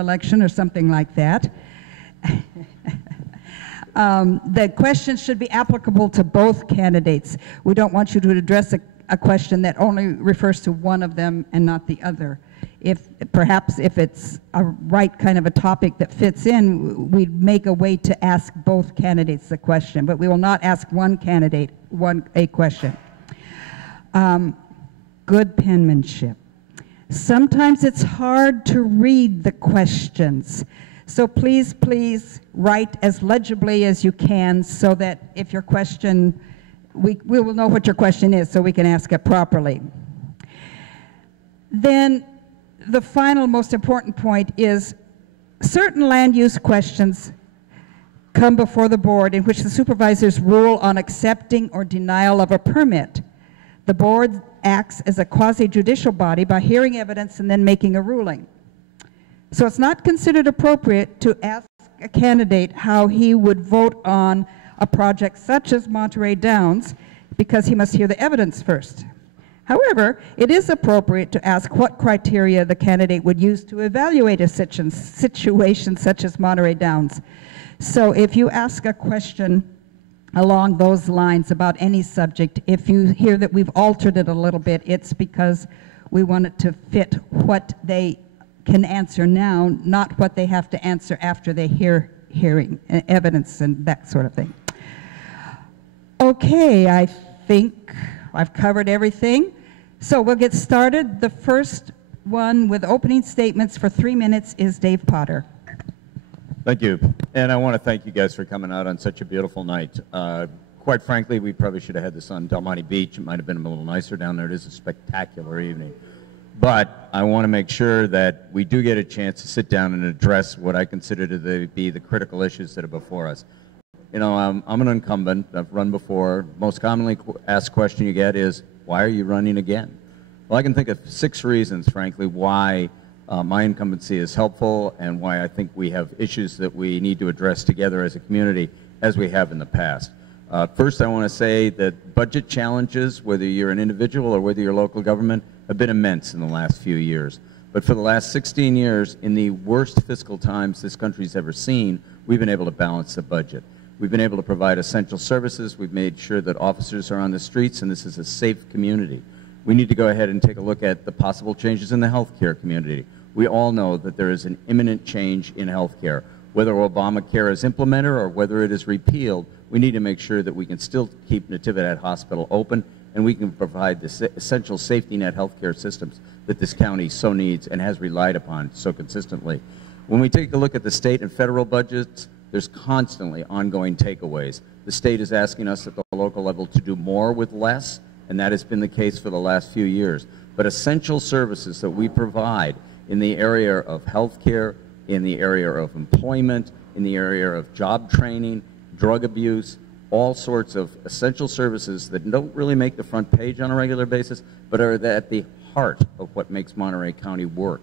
election or something like that. The question should be applicable to both candidates. We don't want you to address a question that only refers to one of them and not the other. Perhaps if it's a right kind of a topic that fits in, we'd make a way to ask both candidates the question, but we will not ask one candidate a question. Good penmanship. Sometimes it's hard to read the questions. So please, please write as legibly as you can so that if your question, we will know what your question is so we can ask it properly. Then the final most important point is certain land use questions come before the board in which the supervisors rule on accepting or denial of a permit. The board acts as a quasi-judicial body by hearing evidence and then making a ruling. So it's not considered appropriate to ask a candidate how he would vote on a project such as Monterey Downs because he must hear the evidence first. However, it is appropriate to ask what criteria the candidate would use to evaluate a situation such as Monterey Downs. So if you ask a question along those lines about any subject, if you hear that we've altered it a little bit, it's because we want it to fit what they can answer now, not what they have to answer after they hear evidence and that sort of thing. Okay, I think I've covered everything. So we'll get started. The first one with opening statements for 3 minutes is Dave Potter. Thank you. And I want to thank you guys for coming out on such a beautiful night. Quite frankly, we probably should have had this on Del Monte Beach. It might have been a little nicer down there. It is a spectacular evening. But I want to make sure that we do get a chance to sit down and address what I consider to be the critical issues that are before us. You know, I'm an incumbent. I've run before. Most commonly asked question you get is, why are you running again? Well, I can think of 6 reasons, frankly, why my incumbency is helpful and why I think we have issues that we need to address together as a community as we have in the past. First, I want to say that budget challenges, whether you're an individual or whether you're local government, have been immense in the last few years. But for the last 16 years, in the worst fiscal times this country's ever seen, we've been able to balance the budget. We've been able to provide essential services. We've made sure that officers are on the streets, and this is a safe community. We need to go ahead and take a look at the possible changes in the healthcare community. We all know that there is an imminent change in healthcare. Whether Obamacare is implemented or whether it is repealed, we need to make sure that we can still keep Natividad Hospital open and we can provide the essential safety net healthcare systems that this county so needs and has relied upon so consistently. When we take a look at the state and federal budgets, there's constantly ongoing takeaways. The state is asking us at the local level to do more with less, and that has been the case for the last few years. But essential services that we provide in the area of healthcare, in the area of employment, in the area of job training, drug abuse, all sorts of essential services that don't really make the front page on a regular basis, but are at the heart of what makes Monterey County work.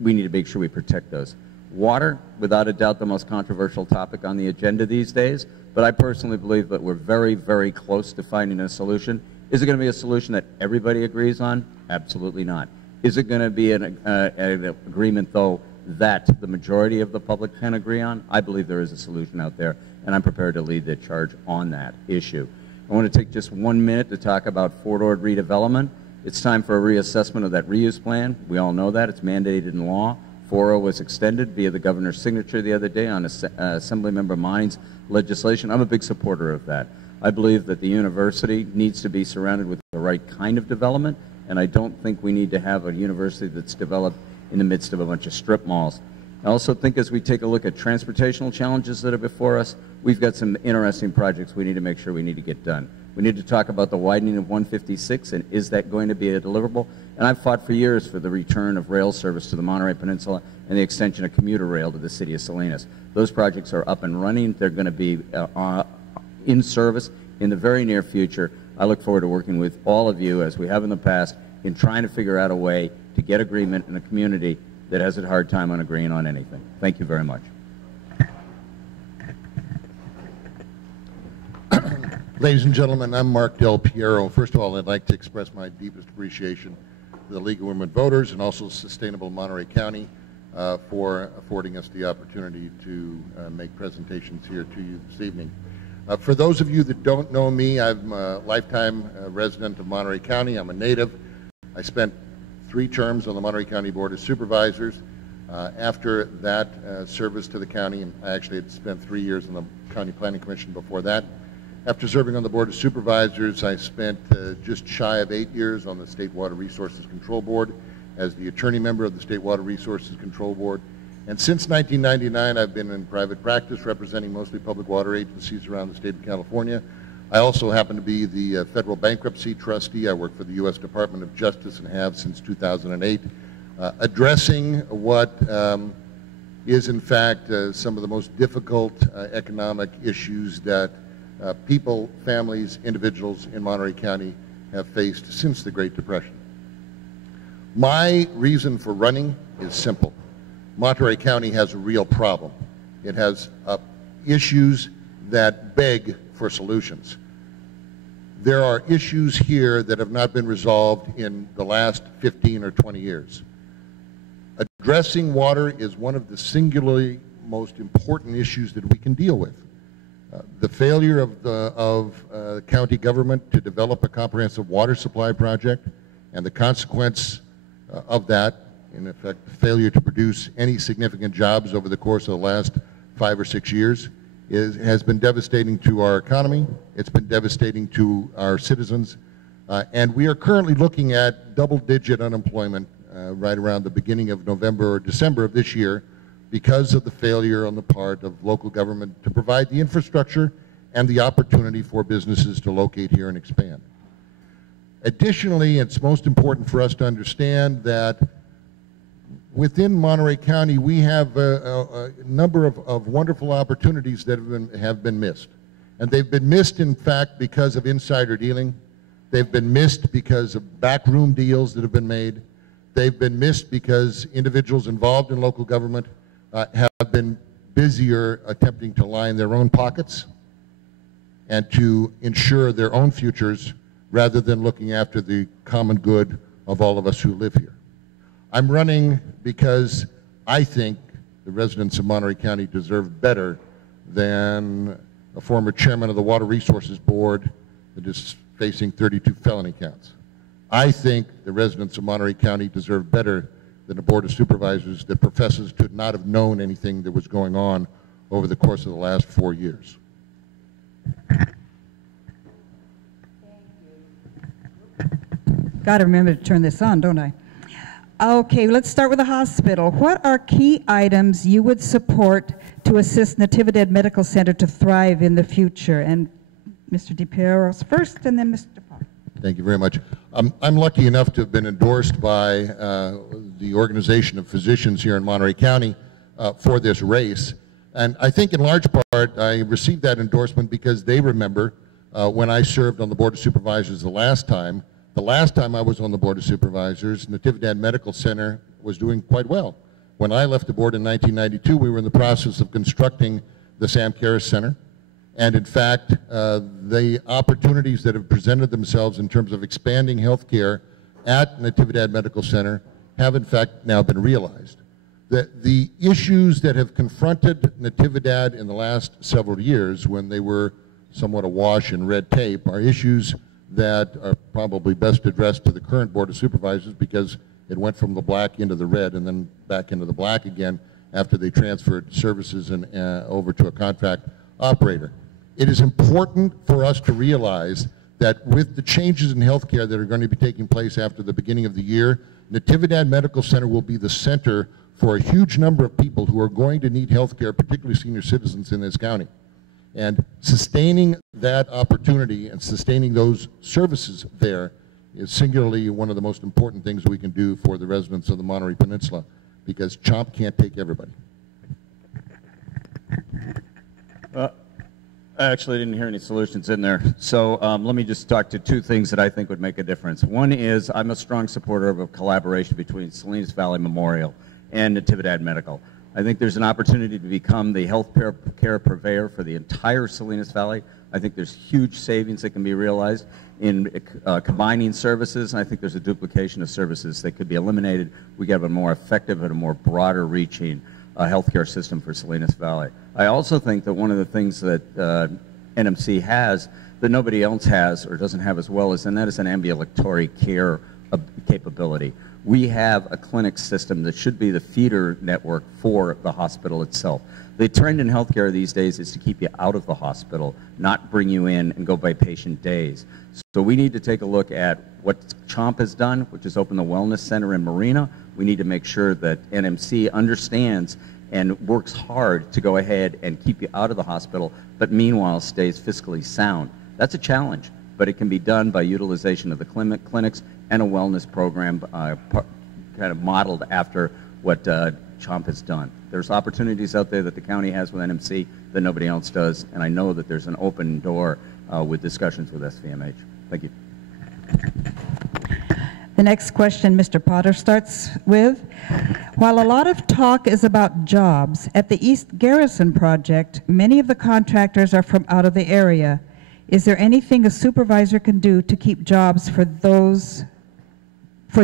We need to make sure we protect those. Water, without a doubt, the most controversial topic on the agenda these days, but I personally believe that we're very, very close to finding a solution. Is it going to be a solution that everybody agrees on? Absolutely not. Is it going to be an agreement, though, that the majority of the public can agree on? I believe there is a solution out there, and I'm prepared to lead the charge on that issue. I want to take just 1 minute to talk about four-door redevelopment. It's time for a reassessment of that reuse plan. We all know that. It's mandated in law. 4.0 was extended via the governor's signature the other day on Assemblymember Mine's legislation. I'm a big supporter of that. I believe that the university needs to be surrounded with the right kind of development, and I don't think we need to have a university that's developed in the midst of a bunch of strip malls. I also think as we take a look at transportational challenges that are before us, we've got some interesting projects we need to make sure we need to get done. We need to talk about the widening of 156, and is that going to be a deliverable? And I've fought for years for the return of rail service to the Monterey Peninsula and the extension of commuter rail to the city of Salinas. Those projects are up and running. They're going to be in service in the very near future. I look forward to working with all of you, as we have in the past, in trying to figure out a way to get agreement in a community that has a hard time on agreeing on anything. Thank you very much. Ladies and gentlemen, I'm Mark delpiero. First of all, I'd like to express my deepest appreciation to the League of Women Voters and also Sustainable Monterey County for affording us the opportunity to make presentations here to you this evening. For those of you that don't know me, I'm a lifetime resident of Monterey County. I'm a native. I spent 3 terms on the Monterey County Board of Supervisors. After that service to the county, and I actually had spent 3 years on the County Planning Commission before that. After serving on the Board of Supervisors, I spent just shy of 8 years on the State Water Resources Control Board as the attorney member of the State Water Resources Control Board. And since 1999, I've been in private practice representing mostly public water agencies around the state of California. I also happen to be the federal bankruptcy trustee. I work for the U.S. Department of Justice and have since 2008, addressing what is in fact some of the most difficult economic issues that people, families, individuals in Monterey County have faced since the Great Depression. My reason for running is simple. Monterey County has a real problem. It has issues that beg for solutions. There are issues here that have not been resolved in the last 15 or 20 years. Addressing water is one of the singularly most important issues that we can deal with. The failure of the county government to develop a comprehensive water supply project and the consequence of that, in effect, the failure to produce any significant jobs over the course of the last 5 or 6 years has been devastating to our economy. It's been devastating to our citizens. And we are currently looking at double-digit unemployment right around the beginning of November or December of this year because of the failure on the part of local government to provide the infrastructure and the opportunity for businesses to locate here and expand. Additionally, it's most important for us to understand that within Monterey County, we have a number of wonderful opportunities that have been missed. And they've been missed, in fact, because of insider dealing. They've been missed because of backroom deals that have been made. They've been missed because individuals involved in local government have been busier attempting to line their own pockets and to ensure their own futures rather than looking after the common good of all of us who live here. I'm running because I think the residents of Monterey County deserve better than a former chairman of the Water Resources Board that is facing 32 felony counts. I think the residents of Monterey County deserve better than a Board of Supervisors that professes to not have known anything that was going on over the course of the last 4 years. Got to remember to turn this on, don't I? Okay, let's start with the hospital. What are key items you would support to assist Natividad Medical Center to thrive in the future? And Mr. DePiero's first, and then Mr. Park. Thank you very much. I'm lucky enough to have been endorsed by the Organization of Physicians here in Monterey County for this race. And I think in large part I received that endorsement because they remember when I served on the Board of Supervisors the last time. The last time I was on the Board of Supervisors, Natividad Medical Center was doing quite well. When I left the board in 1992, we were in the process of constructing the Sam Karras Center. And in fact, the opportunities that have presented themselves in terms of expanding health care at Natividad Medical Center have in fact now been realized. The issues that have confronted Natividad in the last several years, when they were somewhat awash in red tape, are issues that are probably best addressed to the current Board of Supervisors because it went from the black into the red and then back into the black again after they transferred services and, over to a contract operator. It is important for us to realize that with the changes in healthcare that are going to be taking place after the beginning of the year, Natividad Medical Center will be the center for a huge number of people who are going to need healthcare, particularly senior citizens in this county. And sustaining that opportunity and sustaining those services there is singularly one of the most important things we can do for the residents of the Monterey Peninsula, because CHOMP can't take everybody. I actually didn't hear any solutions in there. So let me just talk to 2 things that I think would make a difference. One is I'm a strong supporter of a collaboration between Salinas Valley Memorial and Natividad Medical. I think there's an opportunity to become the health care purveyor for the entire Salinas Valley. I think there's huge savings that can be realized in combining services, and I think there's a duplication of services that could be eliminated. We have a more effective and a more broader reaching healthcare system for Salinas Valley. I also think that one of the things that NMC has that nobody else has or doesn't have as well is, and that is an ambulatory care capability. We have a clinic system that should be the feeder network for the hospital itself. The trend in healthcare these days is to keep you out of the hospital, not bring you in and go by patient days. So we need to take a look at what CHOMP has done, which is open the Wellness Center in Marina. We need to make sure that NMC understands and works hard to go ahead and keep you out of the hospital, but meanwhile stays fiscally sound. That's a challenge, but it can be done by utilization of the clinics and a wellness program kind of modeled after what CHOMP has done. There's opportunities out there that the county has with NMC that nobody else does, and I know that there's an open door with discussions with SVMH. Thank you. The next question Mr. Potter starts with. While a lot of talk is about jobs, at the East Garrison project, many of the contractors are from out of the area. Is there anything a supervisor can do to keep jobs for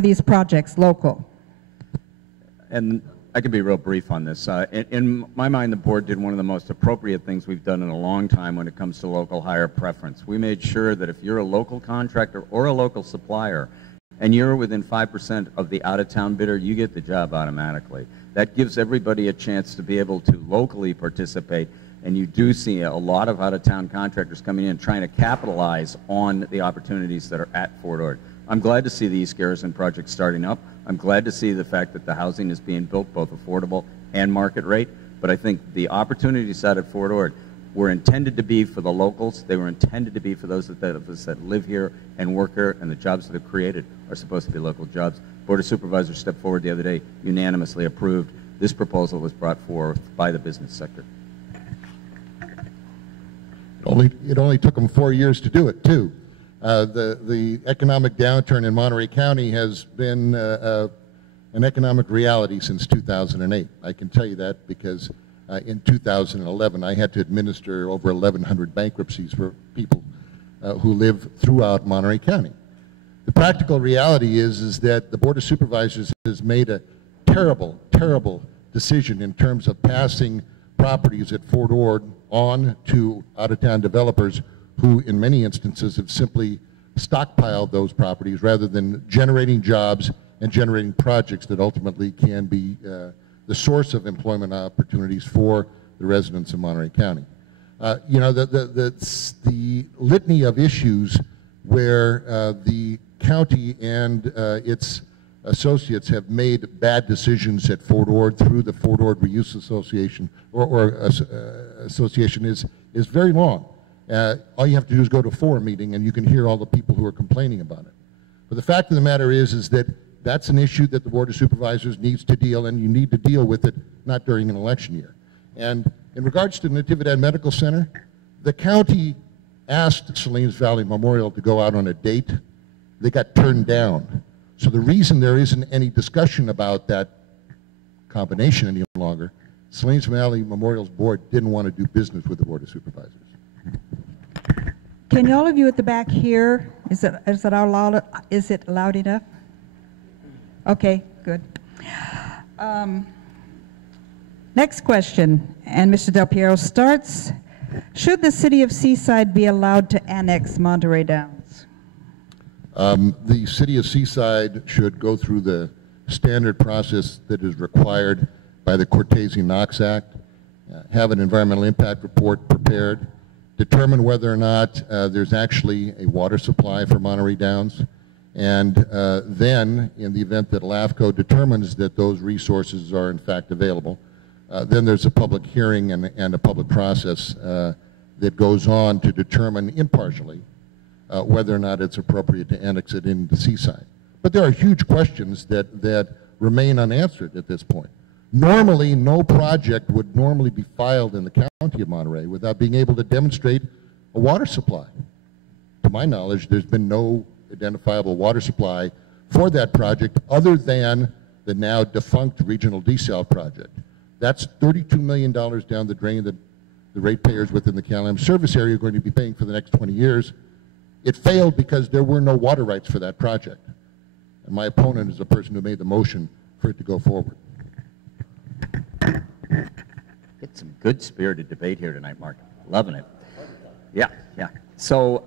these projects local? And I can be real brief on this. In my mind, the board did one of the most appropriate things we've done in a long time when it comes to local hire preference. We made sure that if you're a local contractor or a local supplier and you're within 5% of the out-of-town bidder, you get the job automatically. That gives everybody a chance to be able to locally participate, and you do see a lot of out-of-town contractors coming in trying to capitalize on the opportunities that are at Fort Ord. I'm glad to see the East Garrison project starting up. I'm glad to see the fact that the housing is being built both affordable and market rate, but I think the opportunities out at Fort Ord were intended to be for the locals. They were intended to be for those of us that live here and work here, and the jobs that are created are supposed to be local jobs. Board of Supervisors stepped forward the other day, unanimously approved. This proposal was brought forth by the business sector. It only took them 4 years to do it, too. The economic downturn in Monterey County has been an economic reality since 2008. I can tell you that because in 2011 I had to administer over 1,100 bankruptcies for people who live throughout Monterey County. The practical reality is that the Board of Supervisors has made a terrible, terrible decision in terms of passing properties at Fort Ord on to out-of-town developers who in many instances have simply stockpiled those properties rather than generating jobs and generating projects that ultimately can be the source of employment opportunities for the residents of Monterey County. You know, the litany of issues where the county and its associates have made bad decisions at Fort Ord through the Fort Ord Reuse Association association is very long. All you have to do is go to a forum meeting and you can hear all the people who are complaining about it. But the fact of the matter is that that's an issue that the Board of Supervisors needs to deal, and you need to deal with it not during an election year. And in regards to Natividad Medical Center, the county asked Salinas Valley Memorial to go out on a date. They got turned down. So the reason there isn't any discussion about that combination any longer, Salinas Valley Memorial's board didn't want to do business with the Board of Supervisors. Can all of you at the back hear? Is it loud enough? Okay, good. Next question, and Mr. delpiero starts. Should the city of Seaside be allowed to annex Monterey Downs? The city of Seaside should go through the standard process that is required by the Cortese-Knox Act, have an environmental impact report prepared, determine whether or not there's actually a water supply for Monterey Downs, and then, in the event that LAFCO determines that those resources are in fact available, then there's a public hearing and a public process that goes on to determine impartially whether or not it's appropriate to annex it into Seaside. But there are huge questions that remain unanswered at this point. Normally, no project would normally be filed in the county of Monterey without being able to demonstrate a water supply. To my knowledge, there's been no identifiable water supply for that project other than the now defunct regional desal project. That's $32 million down the drain that the ratepayers within the Calam service area are going to be paying for the next 20 years. It failed because there were no water rights for that project. And my opponent is the person who made the motion for it to go forward. Get some good spirited debate here tonight, Mark. Loving it. Yeah, yeah. So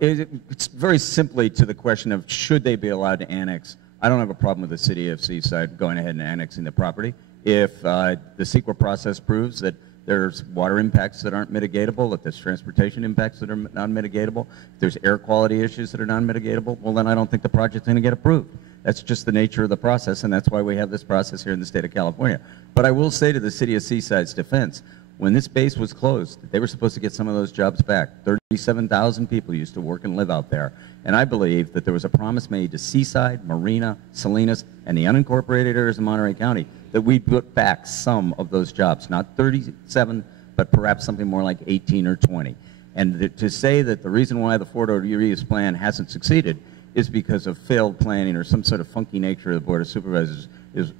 it's very simply to the question of should they be allowed to annex. I don't have a problem with the city of Seaside going ahead and annexing the property. If the CEQA process proves that there's water impacts that aren't mitigatable, that there's transportation impacts that are non-mitigatable, if there's air quality issues that are non-mitigatable, well then I don't think the project's going to get approved. That's just the nature of the process, and that's why we have this process here in the state of California. But I will say to the city of Seaside's defense, when this base was closed, they were supposed to get some of those jobs back. 37,000 people used to work and live out there. And I believe that there was a promise made to Seaside, Marina, Salinas, and the unincorporated areas of Monterey County that we'd put back some of those jobs. Not 37, but perhaps something more like 18 or 20. And to say that the reason why the Fort Ord reuse plan hasn't succeeded is because of failed planning or some sort of funky nature of the Board of Supervisors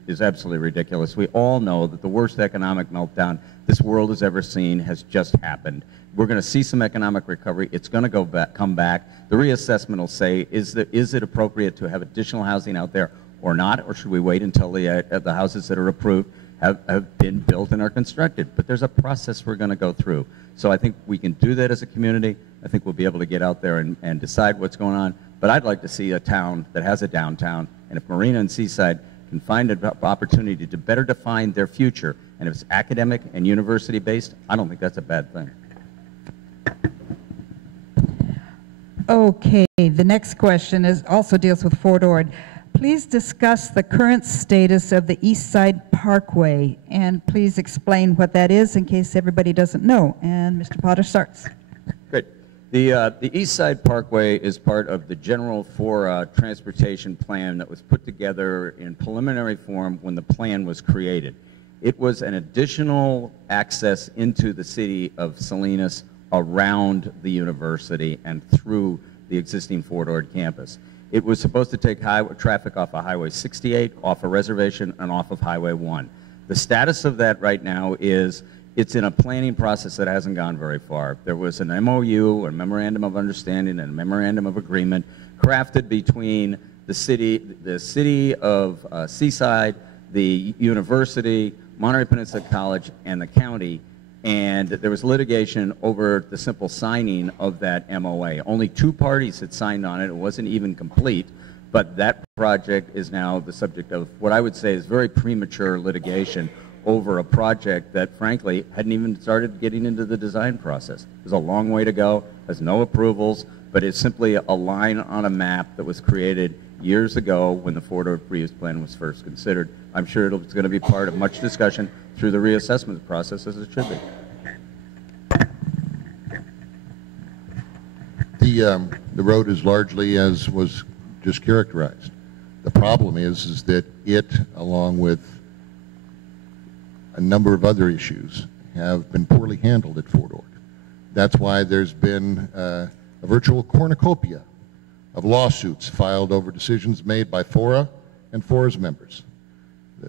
is absolutely ridiculous. We all know that the worst economic meltdown this world has ever seen has just happened. We're going to see some economic recovery. It's going to come back. The reassessment will say, is it appropriate to have additional housing out there or not, or should we wait until the houses that are approved have been built and are constructed? But there's a process we're going to go through. So I think we can do that as a community. I think we'll be able to get out there and decide what's going on. But I'd like to see a town that has a downtown, and if Marina and Seaside can find an opportunity to better define their future, and if it's academic and university based, I don't think that's a bad thing. Okay, the next question also deals with Fort Ord. Please discuss the current status of the East Side Parkway, and please explain what that is in case everybody doesn't know. And Mr. Potter starts. Good. The East Side Parkway is part of the General Transportation Plan that was put together in preliminary form when the plan was created. It was an additional access into the city of Salinas around the university and through the existing Fort Ord campus. It was supposed to take traffic off of Highway 68, off a reservation, and off of Highway 1. The status of that right now is it's in a planning process that hasn't gone very far. There was an MOU, a Memorandum of Understanding, and a Memorandum of Agreement crafted between the city of Seaside, the university, Monterey Peninsula College, and the county, and there was litigation over the simple signing of that MOA. Only 2 parties had signed on it. It wasn't even complete, but that project is now the subject of what I would say is very premature litigation over a project that, frankly, hadn't even started getting into the design process. There's a long way to go, has no approvals, but it's simply a line on a map that was created years ago when the Fort Ord reuse plan was first considered. I'm sure it's going to be part of much discussion through the reassessment process, as it should be. The road is largely as was just characterized. The problem is that it, along with a number of other issues, have been poorly handled at Fort Ord. That's why there's been a virtual cornucopia of lawsuits filed over decisions made by FORA and FORA's members.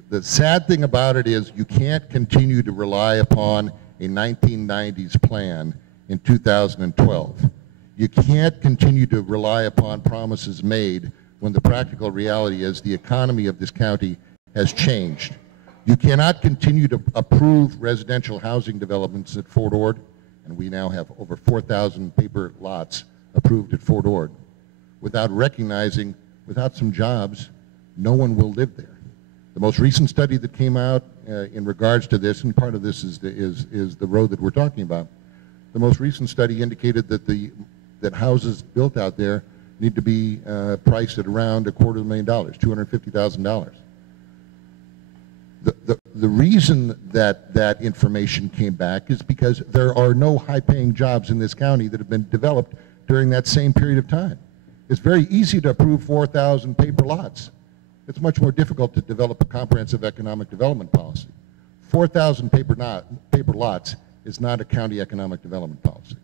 The sad thing about it is you can't continue to rely upon a 1990s plan in 2012. You can't continue to rely upon promises made when the practical reality is the economy of this county has changed. You cannot continue to approve residential housing developments at Fort Ord, and we now have over 4,000 paper lots approved at Fort Ord, without recognizing, without some jobs, no one will live there. The most recent study that came out in regards to this, and part of this is the road that we're talking about, the most recent study indicated that that houses built out there need to be priced at around $250,000, $250,000. The reason that information came back is because there are no high-paying jobs in this county that have been developed during that same period of time. It's very easy to approve 4,000 paper lots. It's much more difficult to develop a comprehensive economic development policy. 4,000 paper lots is not a county economic development policy.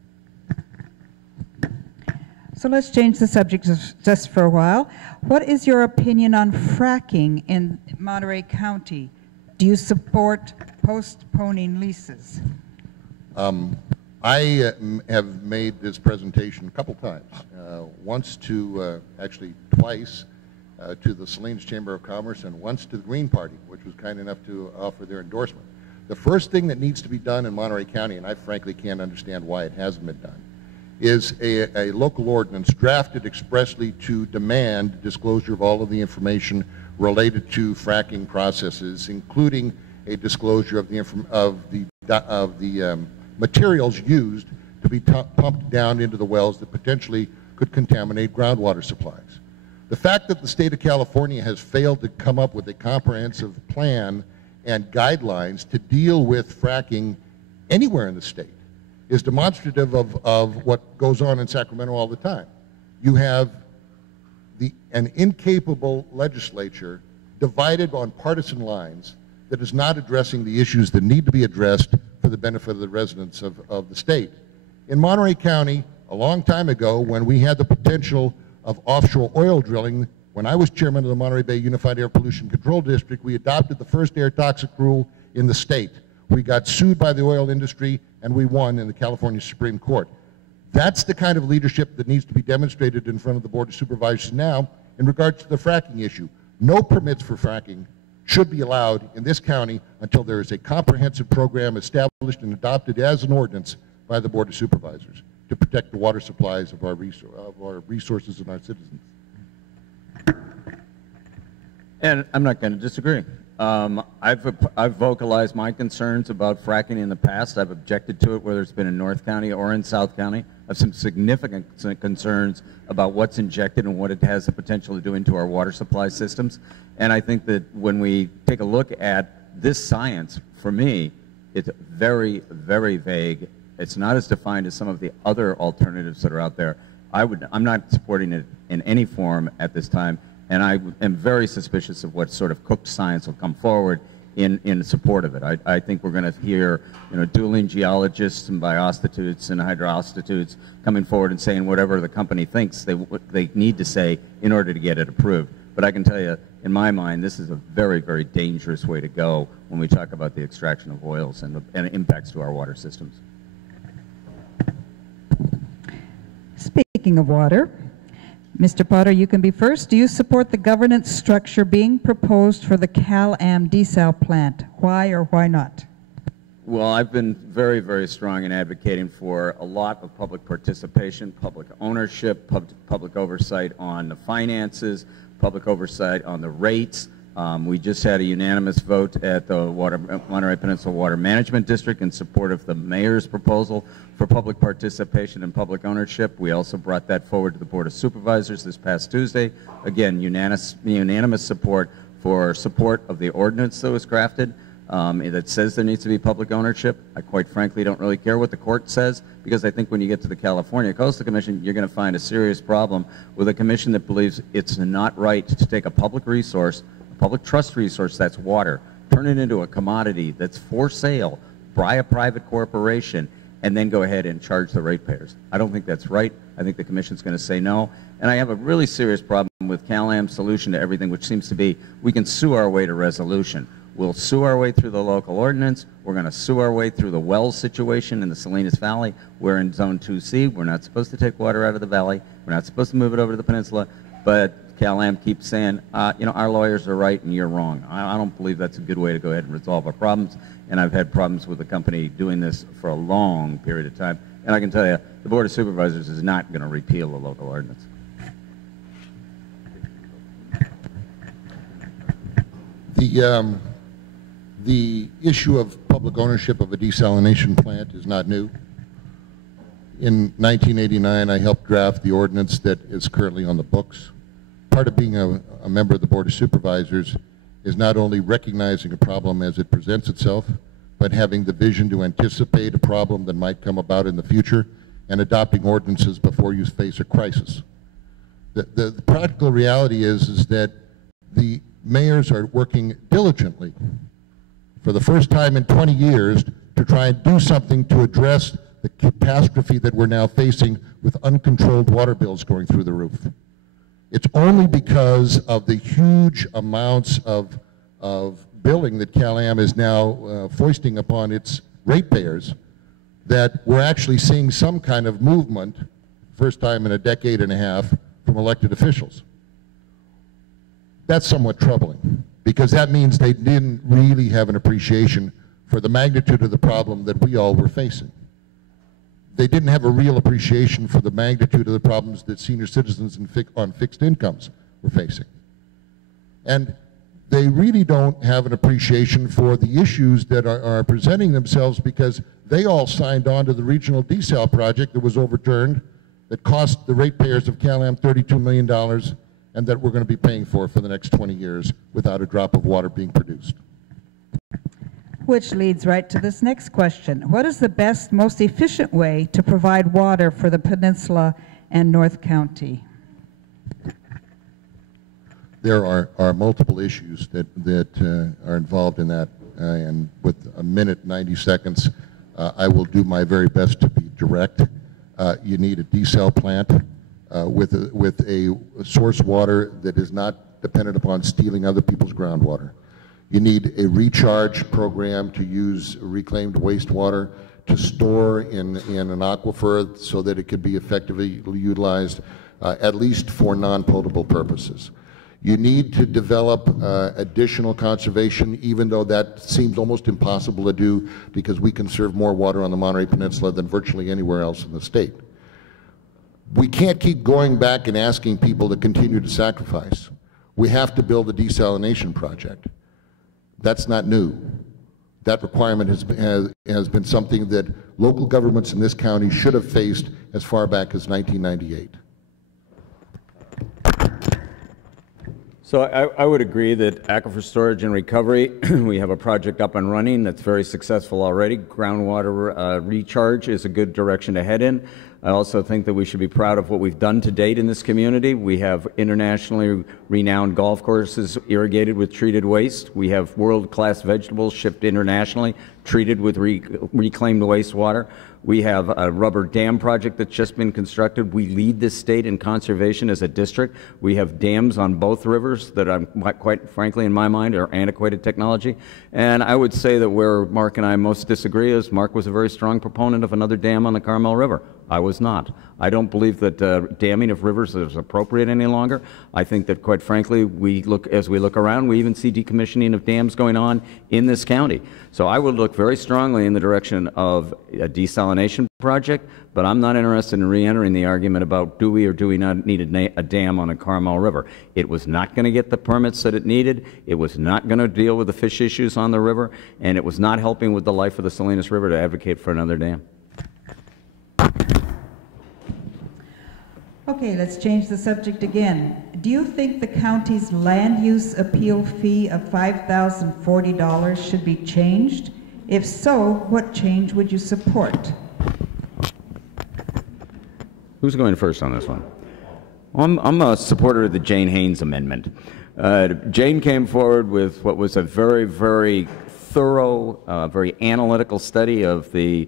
So let's change the subject just for a while. What is your opinion on fracking in Monterey County? Do you support postponing leases? I have made this presentation a couple times. Once to, actually twice, to the Salinas Chamber of Commerce and once to the Green Party, which was kind enough to offer their endorsement. The first thing that needs to be done in Monterey County, and I frankly can't understand why it hasn't been done, is a local ordinance drafted expressly to demand disclosure of all of the information related to fracking processes, including a disclosure of the materials used to be pumped down into the wells that potentially could contaminate groundwater supplies. The fact that the state of California has failed to come up with a comprehensive plan and guidelines to deal with fracking anywhere in the state is demonstrative of what goes on in Sacramento all the time. You have an incapable legislature divided on partisan lines that is not addressing the issues that need to be addressed for the benefit of the residents of the state. In Monterey County, a long time ago, when we had the potential of offshore oil drilling, when I was chairman of the Monterey Bay Unified Air Pollution Control District, we adopted the first air toxic rule in the state. We got sued by the oil industry, and we won in the California Supreme Court. That's the kind of leadership that needs to be demonstrated in front of the Board of Supervisors now in regards to the fracking issue. No permits for fracking should be allowed in this county until there is a comprehensive program established and adopted as an ordinance by the Board of Supervisors to protect the water supplies of our resources and our citizens. And I'm not going to disagree. I've vocalized my concerns about fracking in the past. I've objected to it, whether it's been in North County or in South County. I have some significant concerns about what's injected and what it has the potential to do into our water supply systems. And I think that when we take a look at this science, for me, it's very, very vague. It's not as defined as some of the other alternatives that are out there. I'm not supporting it in any form at this time. And I am very suspicious of what sort of cooked science will come forward in support of it. I think we're going to hear, dueling geologists and biostitutes and hydrostitutes coming forward and saying whatever the company thinks they need to say in order to get it approved. But I can tell you, in my mind, this is a very, very dangerous way to go when we talk about the extraction of oils and impacts to our water systems. Speaking of water, Mr. Potter, you can be first. Do you support the governance structure being proposed for the Cal-Am desal plant? Why or why not? Well, I've been very, very strong in advocating for a lot of public participation, public ownership, public oversight on the finances, public oversight on the rates. We just had a unanimous vote at the Monterey Peninsula Water Management District in support of the mayor's proposal for public participation and public ownership. We also brought that forward to the Board of Supervisors this past Tuesday. Again, unanimous support of the ordinance that was crafted that says there needs to be public ownership. I quite frankly don't really care what the court says, because I think when you get to the California Coastal Commission, you're going to find a serious problem with a commission that believes it's not right to take a public resource, public trust resource, that's water, turn it into a commodity that's for sale by a private corporation, and then go ahead and charge the ratepayers. I don't think that's right. I think the Commission's going to say no. And I have a really serious problem with Cal-Am's solution to everything, which seems to be we can sue our way to resolution. We'll sue our way through the local ordinance. We're going to sue our way through the well situation in the Salinas Valley. We're in Zone 2C. We're not supposed to take water out of the valley. We're not supposed to move it over to the peninsula. But Cal-Am keeps saying, our lawyers are right and you're wrong. I don't believe that's a good way to go ahead and resolve our problems. And I've had problems with the company doing this for a long period of time. And I can tell you, the Board of Supervisors is not going to repeal the local ordinance. The issue of public ownership of a desalination plant is not new. In 1989, I helped draft the ordinance that is currently on the books. Part of being a member of the Board of Supervisors is not only recognizing a problem as it presents itself, but having the vision to anticipate a problem that might come about in the future and adopting ordinances before you face a crisis. The practical reality is that the mayors are working diligently for the first time in 20 years to try and do something to address the catastrophe that we're now facing with uncontrolled water bills going through the roof. It's only because of the huge amounts of billing that CalAm is now foisting upon its ratepayers, that we're actually seeing some kind of movement, first time in a decade and a half, from elected officials. That's somewhat troubling, because that means they didn't really have an appreciation for the magnitude of the problem that we all were facing. They didn't have a real appreciation for the magnitude of the problems that senior citizens on fixed incomes were facing. And they really don't have an appreciation for the issues that are presenting themselves, because they all signed on to the regional desal project that was overturned, that cost the ratepayers of CalAm $32 million, and that we're going to be paying for the next 20 years without a drop of water being produced. Which leads right to this next question. What is the best, most efficient way to provide water for the Peninsula and North County? There are multiple issues that are involved in that, and with a minute, 90 seconds, I will do my very best to be direct. You need a desal plant with a source water that is not dependent upon stealing other people's groundwater. You need a recharge program to use reclaimed wastewater to store in an aquifer so that it can be effectively utilized, at least for non-potable purposes. You need to develop additional conservation, even though that seems almost impossible to do, because we conserve more water on the Monterey Peninsula than virtually anywhere else in the state. We can't keep going back and asking people to continue to sacrifice. We have to build a desalination project. That's not new. That requirement has been something that local governments in this county should have faced as far back as 1998. So I would agree that aquifer storage and recovery, we have a project up and running that's very successful already. Groundwater recharge is a good direction to head in. I also think that we should be proud of what we've done to date in this community. We have internationally renowned golf courses irrigated with treated waste. We have world-class vegetables shipped internationally, treated with reclaimed wastewater. We have a rubber dam project that's just been constructed. We lead this state in conservation as a district. We have dams on both rivers that, quite frankly, in my mind, are antiquated technology. And I would say that where Mark and I most disagree is Mark was a very strong proponent of another dam on the Carmel River. I was not. I don't believe that damming of rivers is appropriate any longer. I think that, quite frankly, as we look around, we even see decommissioning of dams going on in this county. So I would look very strongly in the direction of a desalination project, but I'm not interested in re-entering the argument about do we or do we not need a dam on a Carmel River. It was not going to get the permits that it needed. It was not going to deal with the fish issues on the river, and it was not helping with the life of the Salinas River to advocate for another dam. Okay, let's change the subject again. Do you think the county's land use appeal fee of $5,040 should be changed? If so, what change would you support? Who's going first on this one? I'm a supporter of the Jane Haynes amendment. Jane came forward with what was a very, very thorough, very analytical study of the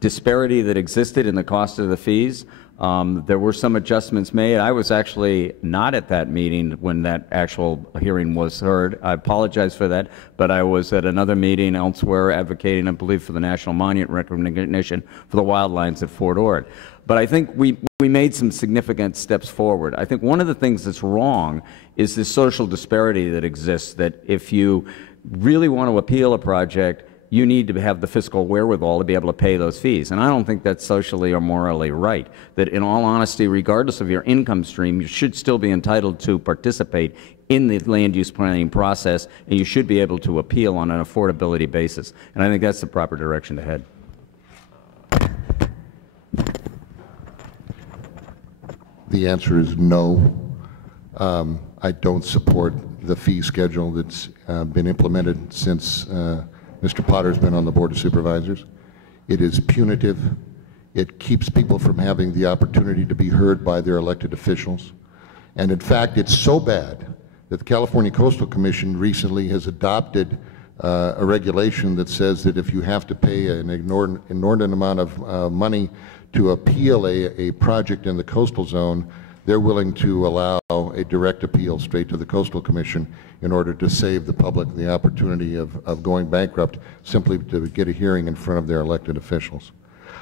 disparity that existed in the cost of the fees. There were some adjustments made. I was actually not at that meeting when that actual hearing was heard. I apologize for that, but I was at another meeting elsewhere advocating, I believe, for the National Monument recognition for the wildlands at Fort Ord. But I think we made some significant steps forward. I think one of the things that's wrong is the social disparity that exists, that if you really want to appeal a project, you need to have the fiscal wherewithal to be able to pay those fees. And I don't think that's socially or morally right. That in all honesty, regardless of your income stream, you should still be entitled to participate in the land use planning process, and you should be able to appeal on an affordability basis. And I think that's the proper direction to head. The answer is no. I don't support the fee schedule that's been implemented since Mr. Potter's been on the Board of Supervisors. It is punitive. It keeps people from having the opportunity to be heard by their elected officials. And in fact, it's so bad that the California Coastal Commission recently has adopted a regulation that says that if you have to pay an inordinate amount of money to appeal a project in the coastal zone, they're willing to allow a direct appeal straight to the Coastal Commission in order to save the public the opportunity of going bankrupt simply to get a hearing in front of their elected officials.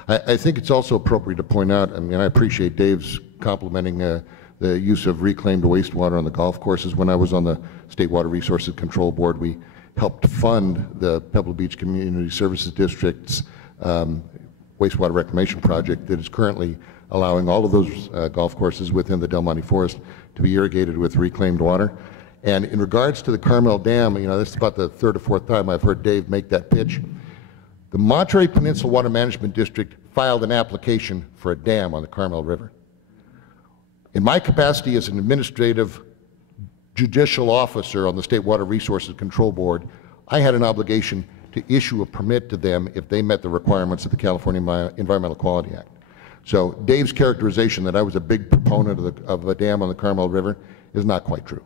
I think it's also appropriate to point out, I mean, I appreciate Dave's complimenting the use of reclaimed wastewater on the golf courses. When I was on the State Water Resources Control Board, we helped fund the Pebble Beach Community Services District's wastewater reclamation project that is currently allowing all of those golf courses within the Del Monte Forest to be irrigated with reclaimed water. And in regards to the Carmel Dam, you know, this is about the third or fourth time I've heard Dave make that pitch. The Monterey Peninsula Water Management District filed an application for a dam on the Carmel River. In my capacity as an administrative judicial officer on the State Water Resources Control Board, I had an obligation to issue a permit to them if they met the requirements of the California Environmental Quality Act. So Dave's characterization that I was a big proponent of a dam on the Carmel River is not quite true.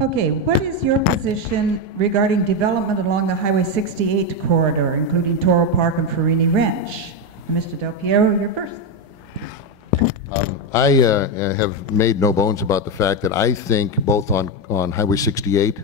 Okay, what is your position regarding development along the Highway 68 corridor, including Toro Park and Farini Ranch? Mr. delpiero, you're first. I have made no bones about the fact that I think both on Highway 68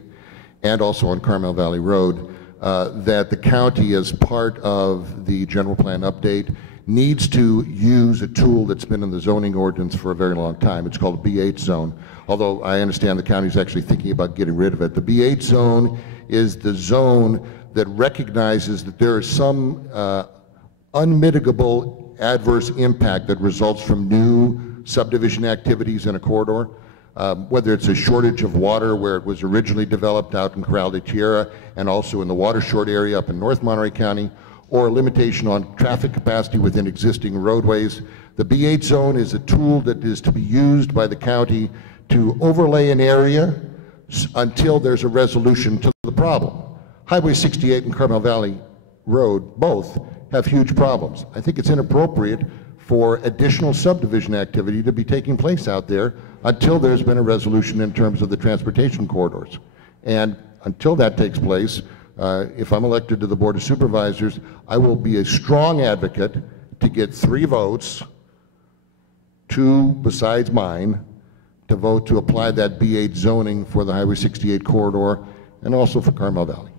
and also on Carmel Valley Road that the county, as part of the general plan update, needs to use a tool that's been in the zoning ordinance for a very long time. It's called a B8 zone, although I understand the county is actually thinking about getting rid of it. The B8 zone is the zone that recognizes that there is some unmitigable adverse impact that results from new subdivision activities in a corridor, whether it's a shortage of water where it was originally developed out in Corral de Tierra and also in the water short area up in North Monterey County, or a limitation on traffic capacity within existing roadways. The B8 zone is a tool that is to be used by the county to overlay an area until there's a resolution to the problem. Highway 68 and Carmel Valley Road both have huge problems. I think it's inappropriate for additional subdivision activity to be taking place out there until there's been a resolution in terms of the transportation corridors. And until that takes place, if I'm elected to the Board of Supervisors, I will be a strong advocate to get 3 votes, 2 besides mine, to vote to apply that B8 zoning for the Highway 68 corridor and also for Carmel Valley.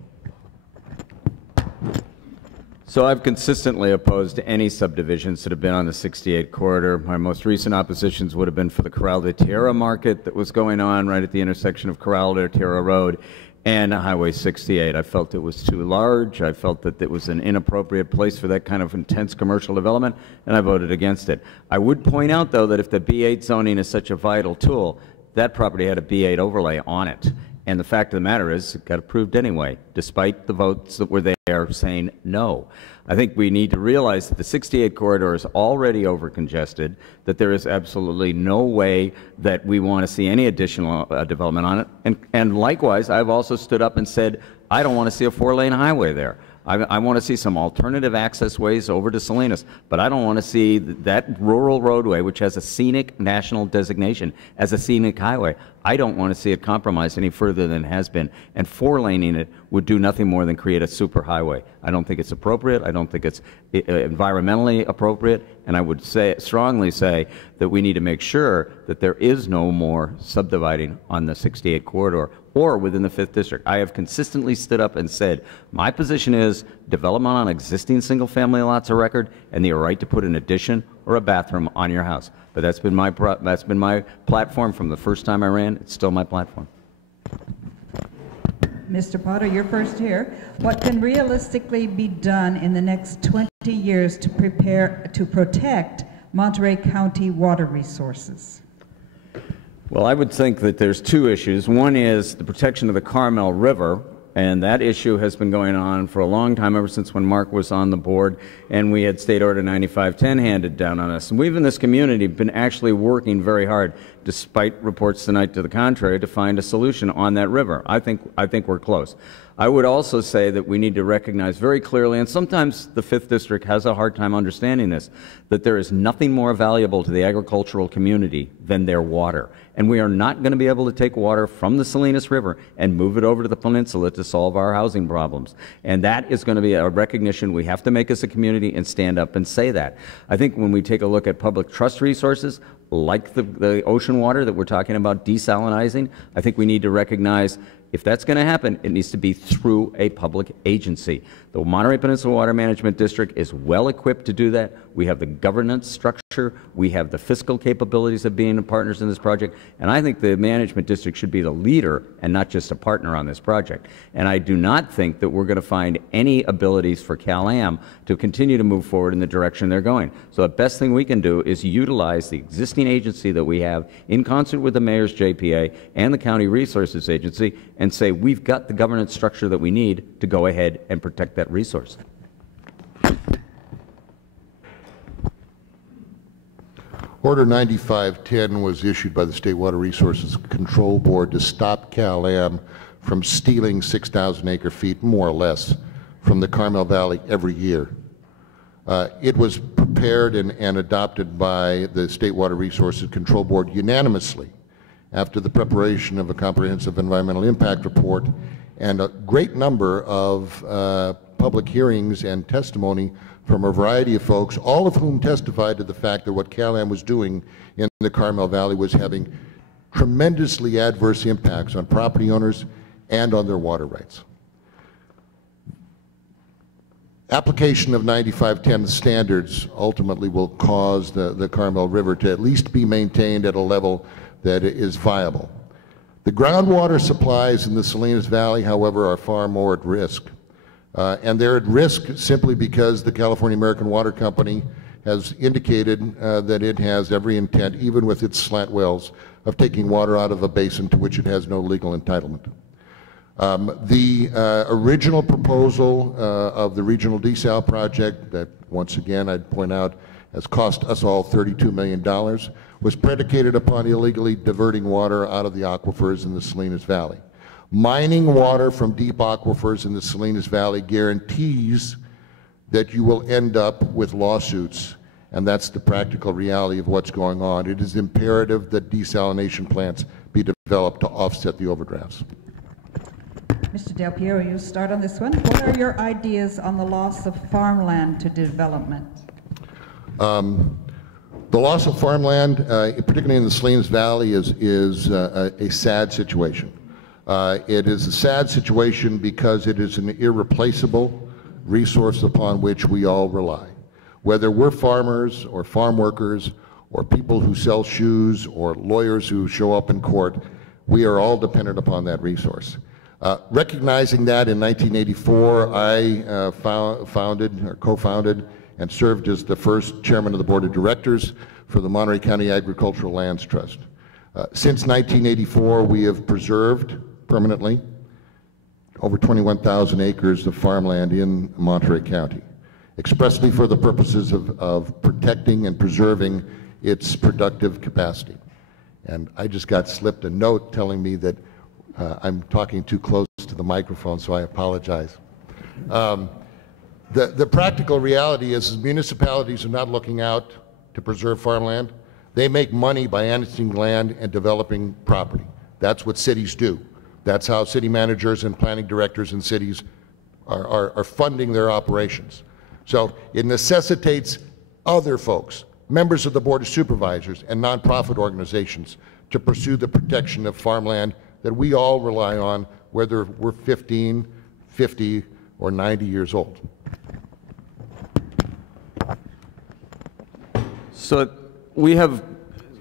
So I've consistently opposed any subdivisions that have been on the 68 corridor. My most recent oppositions would have been for the Corral de Tierra market that was going on right at the intersection of Corral de Tierra Road and Highway 68. I felt it was too large. I felt that it was an inappropriate place for that kind of intense commercial development, and I voted against it. I would point out, though, that if the B8 zoning is such a vital tool, that property had a B8 overlay on it. And the fact of the matter is, it got approved anyway, despite the votes that were there saying no. I think we need to realize that the 68 corridor is already over-congested, that there is absolutely no way that we want to see any additional development on it. And likewise, I've also stood up and said, I don't want to see a 4-lane highway there. I want to see some alternative access ways over to Salinas, but I don't want to see that rural roadway, which has a scenic national designation, as a scenic highway. I don't want to see it compromised any further than it has been, and 4-laning it would do nothing more than create a super highway. I don't think it's appropriate. I don't think it's environmentally appropriate, and I would strongly say that we need to make sure that there is no more subdividing on the 68 corridor or within the 5th District. I have consistently stood up and said, my position is development on existing single-family lots of record and the right to put an addition or a bathroom on your house. But that's been my platform from the first time I ran. It's still my platform. Mr. Potter, you're first here. What can realistically be done in the next 20 years to protect Monterey County water resources? Well, I would think that there's 2 issues. One is the protection of the Carmel River, and that issue has been going on for a long time, ever since when Mark was on the board, and we had State Order 9510 handed down on us. And we've in this community been actually working very hard, despite reports tonight to the contrary, to find a solution on that river. I think we're close. I would also say that we need to recognize very clearly, and sometimes the 5th District has a hard time understanding this, that there is nothing more valuable to the agricultural community than their water. And we are not going to be able to take water from the Salinas River and move it over to the peninsula to solve our housing problems. And that is going to be a recognition we have to make as a community and stand up and say that. I think when we take a look at public trust resources, like the ocean water that we're talking about desalinizing, I think we need to recognize if that's going to happen, it needs to be through a public agency. The Monterey Peninsula Water Management District is well equipped to do that. We have the governance structure. We have the fiscal capabilities of being partners in this project. And I think the management district should be the leader and not just a partner on this project. And I do not think that we're going to find any abilities for Cal-Am to continue to move forward in the direction they're going. So the best thing we can do is utilize the existing agency that we have in concert with the Mayor's JPA and the County Resources Agency and say we've got the governance structure that we need to go ahead and protect that resource. Order 9510 was issued by the State Water Resources Control Board to stop Cal-Am from stealing 6,000 acre-feet, more or less, from the Carmel Valley every year. It was prepared and adopted by the State Water Resources Control Board unanimously after the preparation of a comprehensive environmental impact report and a great number of public hearings and testimony from a variety of folks, all of whom testified to the fact that what Cal-Am was doing in the Carmel Valley was having tremendously adverse impacts on property owners and on their water rights. Application of 9510 standards ultimately will cause the Carmel River to at least be maintained at a level that is viable. The groundwater supplies in the Salinas Valley, however, are far more at risk. And they're at risk simply because the California American Water Company has indicated that it has every intent, even with its slant wells, of taking water out of a basin to which it has no legal entitlement. The original proposal of the regional desal project that, once again, I'd point out has cost us all $32 million, was predicated upon illegally diverting water out of the aquifers in the Salinas Valley. Mining water from deep aquifers in the Salinas Valley guarantees that you will end up with lawsuits, and that's the practical reality of what's going on. It is imperative that desalination plants be developed to offset the overdrafts. Mr. delpiero, you start on this one. What are your ideas on the loss of farmland to development? The loss of farmland, particularly in the Salinas Valley, is a sad situation. It is a sad situation because it is an irreplaceable resource upon which we all rely. Whether we're farmers or farm workers or people who sell shoes or lawyers who show up in court, we are all dependent upon that resource. Recognizing that, in 1984, I founded or co-founded and served as the first chairman of the board of directors for the Monterey County Agricultural Lands Trust. Since 1984, we have preserved permanently over 21,000 acres of farmland in Monterey County, expressly for the purposes of protecting and preserving its productive capacity. And I just got slipped a note telling me that I'm talking too close to the microphone, so I apologize. The practical reality is municipalities are not looking out to preserve farmland. They make money by annexing land and developing property. That's what cities do. That's how city managers and planning directors in cities are funding their operations. So it necessitates other folks, members of the Board of Supervisors and nonprofit organizations, to pursue the protection of farmland that we all rely on, whether we're 15, 50, or 90 years old. So we have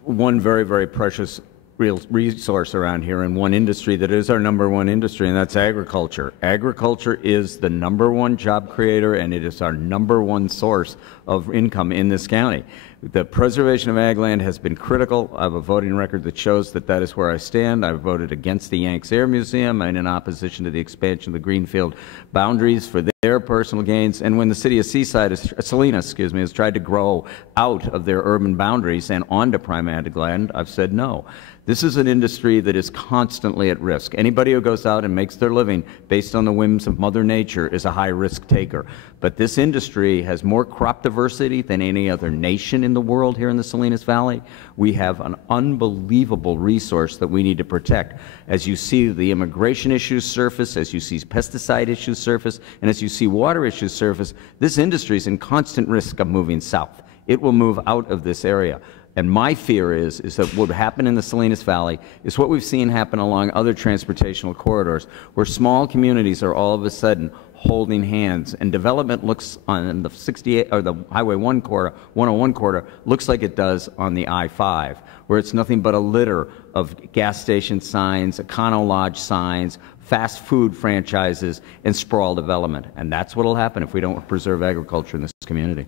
one very, very precious real resource around here and one industry that is our #1 industry, and that's agriculture. Agriculture is the #1 job creator, and it is our #1 source of income in this county. The preservation of ag land has been critical. I have a voting record that shows that that is where I stand. I voted against the Yanks Air Museum and in opposition to the expansion of the Greenfield boundaries for their personal gains. And when the city of Salinas, has tried to grow out of their urban boundaries and onto prime ag land, I've said no. This is an industry that is constantly at risk. Anybody who goes out and makes their living based on the whims of Mother Nature is a high-risk taker. But this industry has more crop diversity than any other nation in the world here in the Salinas Valley. We have an unbelievable resource that we need to protect. As you see the immigration issues surface, as you see pesticide issues surface, and as you see water issues surface, this industry is in constant risk of moving south. It will move out of this area. And my fear is that what would happen in the Salinas Valley is what we've seen happen along other transportational corridors, where small communities are all of a sudden holding hands, and development looks on the 68 or the Highway 101 corridor looks like it does on the I-5, where it's nothing but a litter of gas station signs, Econo Lodge signs, fast food franchises, and sprawl development. And that's what will happen if we don't preserve agriculture in this community.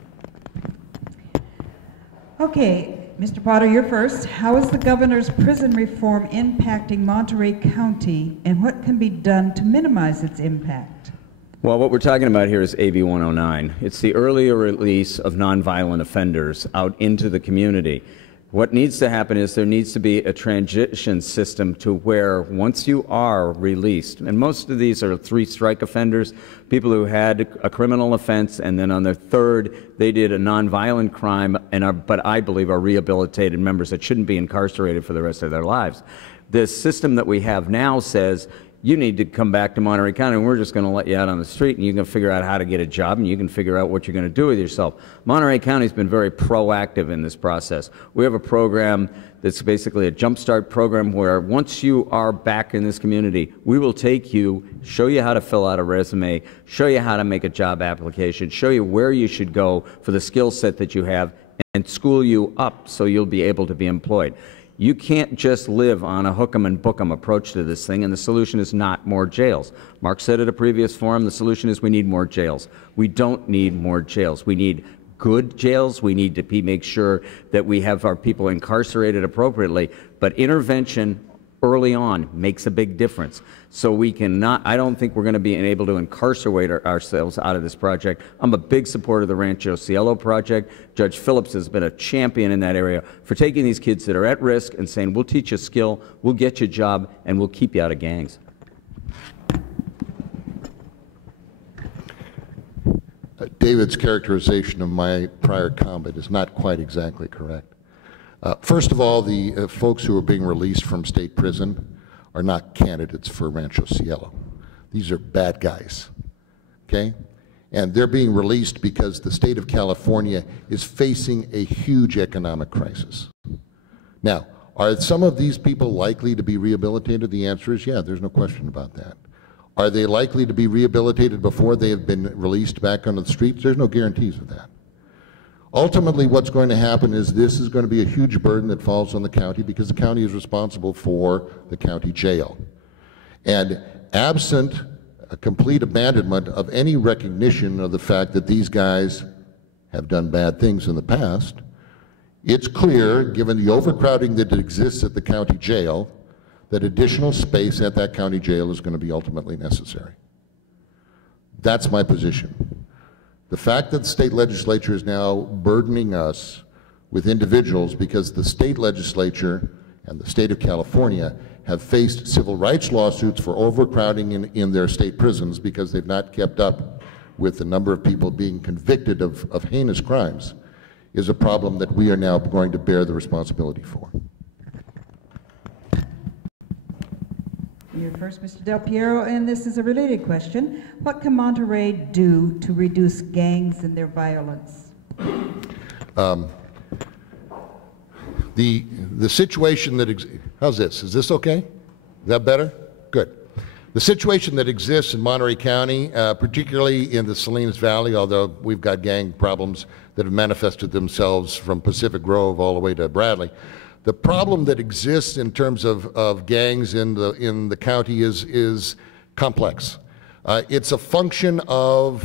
Okay. Mr. Potter, you're first. How is the governor's prison reform impacting Monterey County, and what can be done to minimize its impact? Well, what we're talking about here is AB 109. It's the earlier release of nonviolent offenders out into the community. What needs to happen is there needs to be a transition system to where once you are released, and most of these are three-strike offenders, people who had a criminal offense and then on their third they did a nonviolent crime, but I believe are rehabilitated members that shouldn't be incarcerated for the rest of their lives. The system that we have now says you need to come back to Monterey County and we're just going to let you out on the street and you can figure out how to get a job and you can figure out what you're going to do with yourself. Monterey County's been very proactive in this process. We have a program that's basically a jumpstart program where once you are back in this community, we will take you, show you how to fill out a resume, show you how to make a job application, show you where you should go for the skill set that you have, and school you up so you'll be able to be employed. You can't just live on a hook 'em and book 'em approach to this thing, and the solution is not more jails. Mark said at a previous forum, the solution is we need more jails. We don't need more jails. We need good jails. We need to make sure that we have our people incarcerated appropriately, but intervention early on makes a big difference. So we cannot, I don't think we're going to be able to incarcerate ourselves out of this project. I'm a big supporter of the Rancho Cielo project. Judge Phillips has been a champion in that area for taking these kids that are at risk and saying, we'll teach you a skill, we'll get you a job, and we'll keep you out of gangs. David's characterization of my prior comment is not quite exactly correct. First of all, the folks who are being released from state prison are not candidates for Rancho Cielo. These are bad guys, okay? And they're being released because the state of California is facing a huge economic crisis. Now, are some of these people likely to be rehabilitated? The answer is yeah, there's no question about that. Are they likely to be rehabilitated before they have been released back onto the streets? There's no guarantees of that. Ultimately, what's going to happen is this is going to be a huge burden that falls on the county because the county is responsible for the county jail. And absent a complete abandonment of any recognition of the fact that these guys have done bad things in the past, it's clear, given the overcrowding that exists at the county jail, that additional space at that county jail is going to be ultimately necessary. That's my position. The fact that the state legislature is now burdening us with individuals because the state legislature and the state of California have faced civil rights lawsuits for overcrowding in their state prisons because they've not kept up with the number of people being convicted of heinous crimes is a problem that we are now going to bear the responsibility for. You're first, Mr. Del Piero, and this is a related question. What can Monterey do to reduce gangs and their violence? The situation that how's this? Is this okay? Is that better? Good. The situation that exists in Monterey County, particularly in the Salinas Valley, although we've got gang problems that have manifested themselves from Pacific Grove all the way to Bradley, the problem that exists in terms of gangs in the county is complex. It's a function of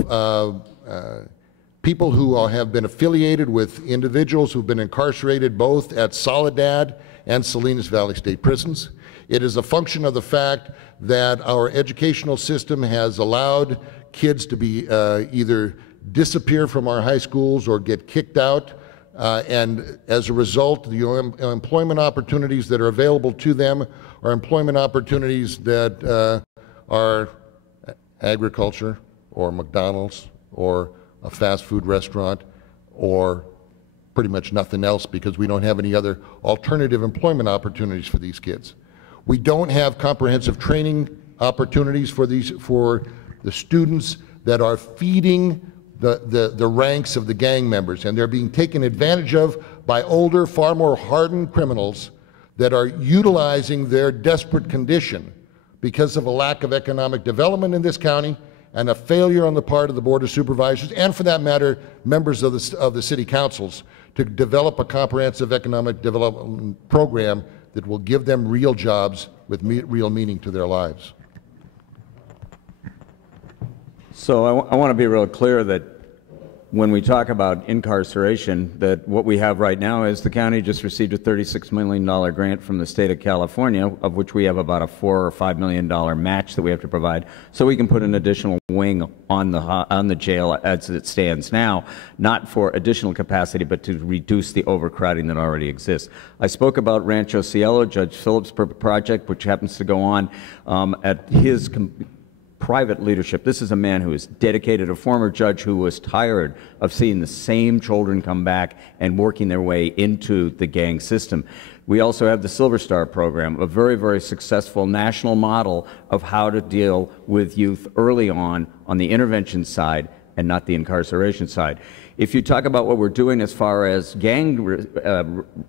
people who have been affiliated with individuals who've been incarcerated both at Soledad and Salinas Valley State Prisons. It is a function of the fact that our educational system has allowed kids to be either disappear from our high schools or get kicked out, and as a result, the employment opportunities that are available to them are employment opportunities that are agriculture or McDonald's or a fast food restaurant or pretty much nothing else, because we don't have any other alternative employment opportunities for these kids. We don't have comprehensive training opportunities for the students that are feeding the ranks of the gang members, and they're being taken advantage of by older, far more hardened criminals that are utilizing their desperate condition because of a lack of economic development in this county and a failure on the part of the Board of Supervisors, and for that matter, members of the city councils, to develop a comprehensive economic development program that will give them real jobs with real meaning to their lives. So I want to be real clear that when we talk about incarceration, that what we have right now is the county just received a $36 million grant from the state of California, of which we have about a $4 or $5 million match that we have to provide, so we can put an additional wing on the jail as it stands now, not for additional capacity, but to reduce the overcrowding that already exists. I spoke about Rancho Cielo, Judge Phillips' project, which happens to go on at his private leadership. This is a man who is dedicated, a former judge who was tired of seeing the same children come back and working their way into the gang system. We also have the Silver Star program, a very, very successful national model of how to deal with youth early on the intervention side and not the incarceration side. If you talk about what we're doing as far as gang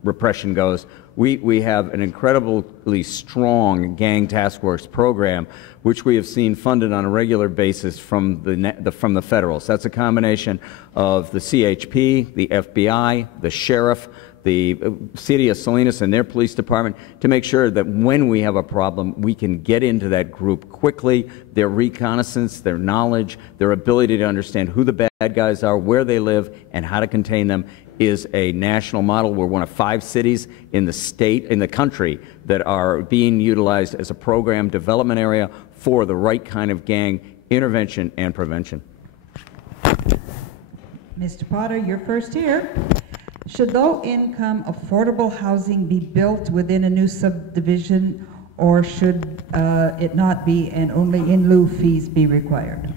repression goes, we have an incredibly strong gang task force program, which we have seen funded on a regular basis from the federals. That's a combination of the CHP, the FBI, the sheriff, the city of Salinas and their police department, to make sure that when we have a problem, we can get into that group quickly. Their reconnaissance, their knowledge, their ability to understand who the bad guys are, where they live, and how to contain them is a national model. We're one of 5 cities in the country that are being utilized as a program development area for the right kind of gang intervention and prevention. Mr. Potter, you're first here. Should low-income affordable housing be built within a new subdivision, or should it not be, and only in lieu fees be required?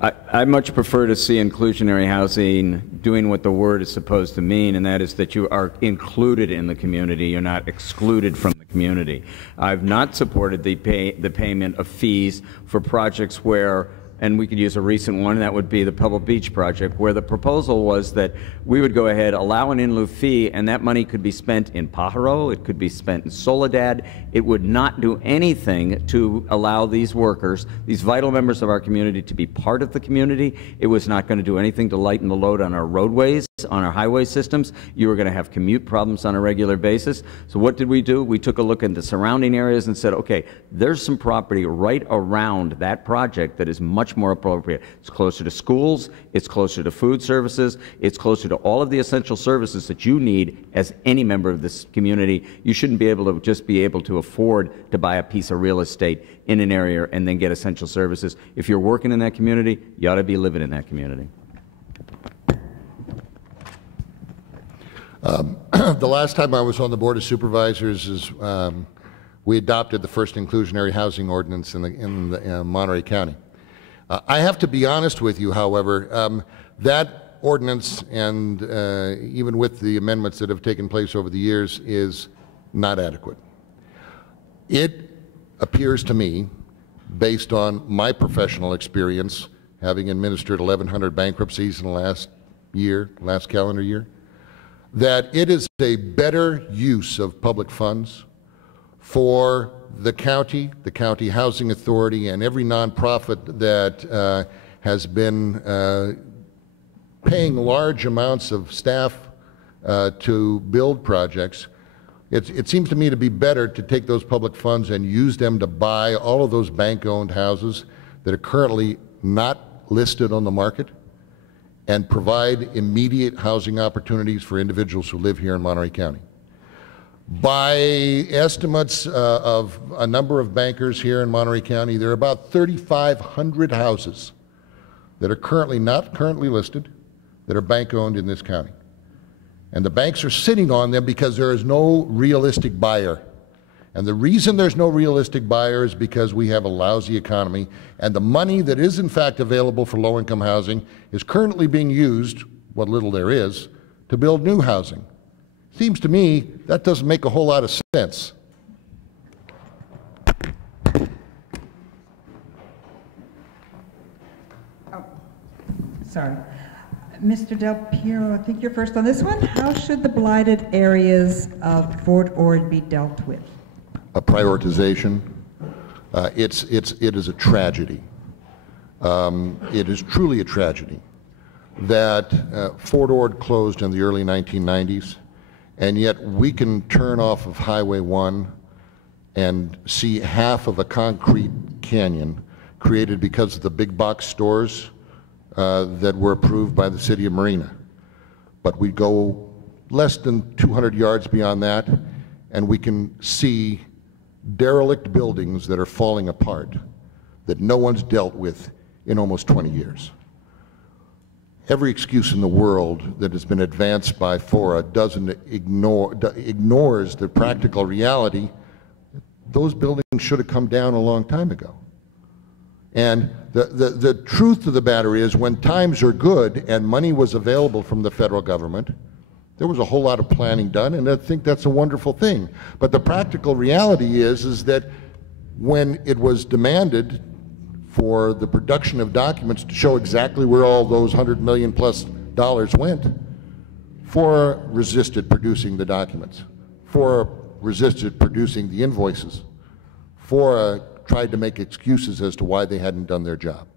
I much prefer to see inclusionary housing doing what the word is supposed to mean, and that is that you are included in the community, you're not excluded from the community. I've not supported the payment of fees for projects where, and we could use a recent one, and that would be the Pebble Beach project, where the proposal was that we would go ahead, allow an in lieu fee, and that money could be spent in Pajaro, it could be spent in Soledad. It would not do anything to allow these workers, these vital members of our community, to be part of the community. It was not going to do anything to lighten the load on our roadways, on our highway systems. You were going to have commute problems on a regular basis. So what did we do? We took a look at the surrounding areas and said, okay, there's some property right around that project that is much more appropriate. It's closer to schools, it's closer to food services, it's closer to all of the essential services that you need as any member of this community. You shouldn't be able to just be able to afford to buy a piece of real estate in an area and then get essential services. If you're working in that community, you ought to be living in that community. The last time I was on the Board of Supervisors we adopted the first inclusionary housing ordinance in Monterey County. I have to be honest with you, however, that ordinance, and even with the amendments that have taken place over the years, is not adequate. It appears to me, based on my professional experience, having administered 1,100 bankruptcies in the last calendar year, that it is a better use of public funds for the county housing authority, and every nonprofit that has been paying large amounts of staff to build projects. It seems to me to be better to take those public funds and use them to buy all of those bank-owned houses that are currently not listed on the market, and provide immediate housing opportunities for individuals who live here in Monterey County. By estimates of a number of bankers here in Monterey County, there are about 3,500 houses that are not currently listed, that are bank-owned in this county. And the banks are sitting on them because there is no realistic buyer. And the reason there's no realistic buyer is because we have a lousy economy, and the money that is in fact available for low-income housing is currently being used, what little there is, to build new housing. Seems to me that doesn't make a whole lot of sense. Oh, sorry. Mr. delpiero, I think you're first on this one. How should the blighted areas of Fort Ord be dealt with? A prioritization. It is a tragedy. It is truly a tragedy that Fort Ord closed in the early 1990s, and yet we can turn off of Highway 1 and see half of a concrete canyon created because of the big box stores that were approved by the city of Marina. But we go less than 200 yards beyond that, and we can see derelict buildings that are falling apart that no one's dealt with in almost 20 years. Every excuse in the world that has been advanced by FORA ignores the practical reality. Those buildings should have come down a long time ago. And the truth of the matter is, when times are good and money was available from the federal government, there was a whole lot of planning done, and I think that's a wonderful thing. But the practical reality is that when it was demanded for the production of documents to show exactly where all those $100 million plus went, FORA resisted producing the documents. FORA resisted producing the invoices. FORA tried to make excuses as to why they hadn't done their job.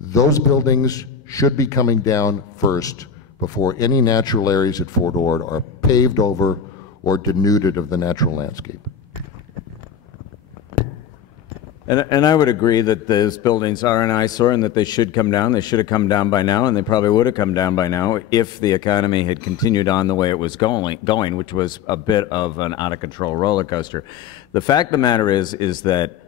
Those buildings should be coming down first before any natural areas at Fort Ord are paved over or denuded of the natural landscape. And I would agree that those buildings are an eyesore and that they should come down. They should have come down by now, and they probably would have come down by now if the economy had continued on the way it was going, which was a bit of an out-of-control roller coaster. The fact of the matter is that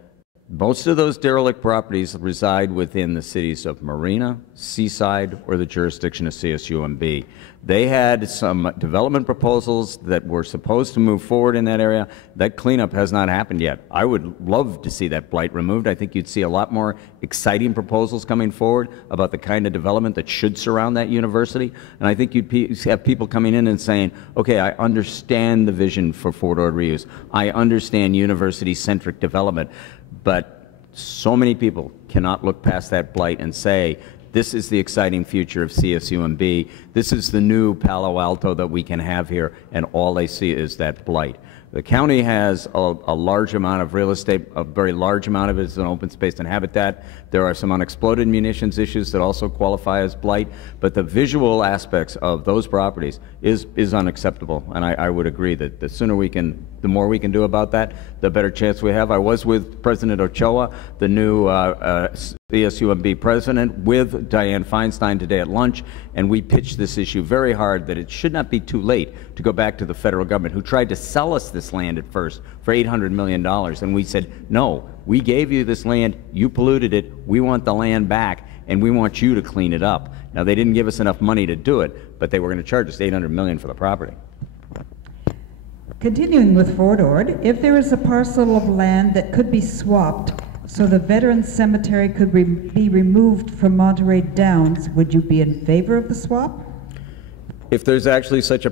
most of those derelict properties reside within the cities of Marina, Seaside, or the jurisdiction of CSUMB. They had some development proposals that were supposed to move forward in that area. That cleanup has not happened yet. I would love to see that blight removed. I think you'd see a lot more exciting proposals coming forward about the kind of development that should surround that university. And I think you'd have people coming in and saying, okay, I understand the vision for Fort Ord reuse. I understand university-centric development. But so many people cannot look past that blight and say, this is the exciting future of CSUMB. This is the new Palo Alto that we can have here, and all they see is that blight. The county has a large amount of real estate, a very large amount of it is in open space and habitat. There are some unexploded munitions issues that also qualify as blight, but the visual aspects of those properties is unacceptable, and I would agree that the sooner we can, the more we can do about that, the better chance we have. I was with President Ochoa, the new CSUMB president, with Dianne Feinstein today at lunch, and we pitched this issue very hard that it should not be too late to go back to the federal government, who tried to sell us this land at first for $800 million. And we said, no, we gave you this land, you polluted it, we want the land back, and we want you to clean it up. Now, they didn't give us enough money to do it, but they were going to charge us $800 million for the property. Continuing with Fort Ord, if there is a parcel of land that could be swapped so the Veterans Cemetery could be removed from Monterey Downs, would you be in favor of the swap? If there's actually such a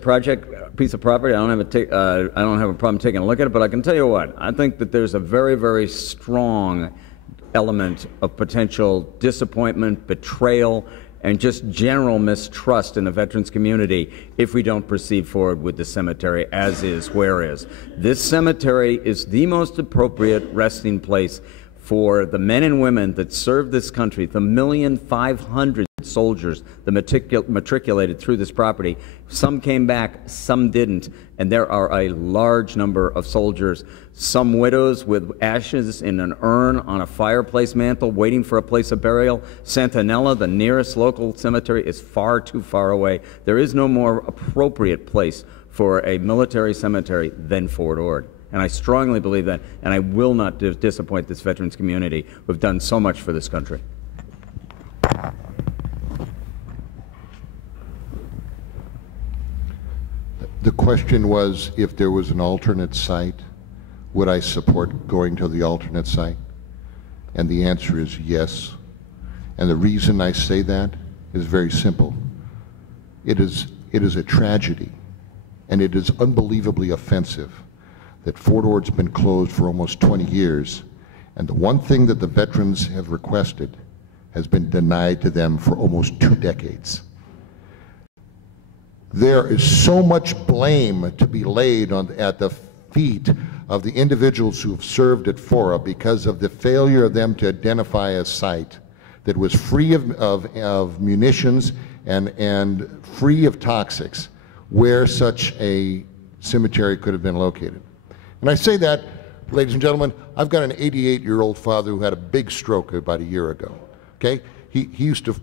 piece of property, I don't have a problem taking a look at it, but I can tell you what, I think that there's a very, very strong element of potential disappointment, betrayal, and just general mistrust in the veterans community if we don't proceed forward with the cemetery as is, where is. This cemetery is the most appropriate resting place for the men and women that serve this country, the 1,500,000 soldiers that matriculated through this property. Some came back, some didn't, and there are a large number of soldiers, some widows with ashes in an urn on a fireplace mantle waiting for a place of burial. Santanella, the nearest local cemetery, is far too far away. There is no more appropriate place for a military cemetery than Fort Ord. And I strongly believe that, and I will not disappoint this veterans community who have done so much for this country. The question was, if there was an alternate site, would I support going to the alternate site? And the answer is yes. And the reason I say that is very simple. It is a tragedy, and it is unbelievably offensive that Fort Ord's been closed for almost 20 years, and the one thing that the veterans have requested has been denied to them for almost 2 decades. There is so much blame to be laid at the feet of the individuals who have served at FORA because of the failure of them to identify a site that was free of munitions and free of toxics where such a cemetery could have been located. And I say that, ladies and gentlemen, I've got an 88-year-old father who had a big stroke about a year ago. Okay, he used to,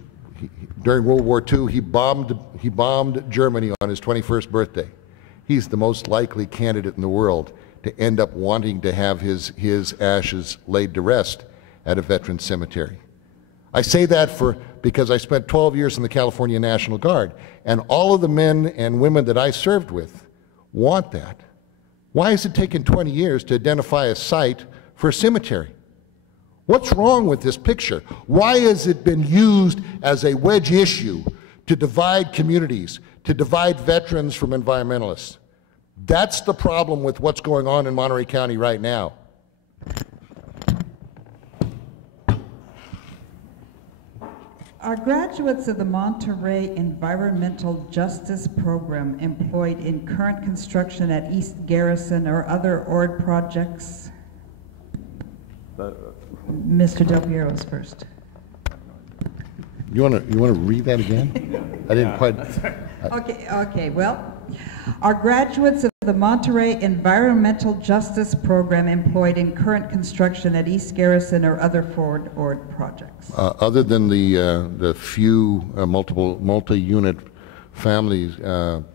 during World War II, he bombed Germany on his 21st birthday. He's the most likely candidate in the world to end up wanting to have his ashes laid to rest at a veteran cemetery. I say that because I spent 12 years in the California National Guard, and all of the men and women that I served with want that. Why has it taken 20 years to identify a site for a cemetery? What's wrong with this picture? Why has it been used as a wedge issue to divide communities, to divide veterans from environmentalists? That's the problem with what's going on in Monterey County right now. Are graduates of the Monterey Environmental Justice Program employed in current construction at East Garrison or other ORD projects? Mr. delpiero's first. You want to read that again? I didn't quite. Okay, well, are graduates of the Monterey Environmental Justice Program employed in current construction at East Garrison or other Fort Ord projects? Other than the few multi-unit families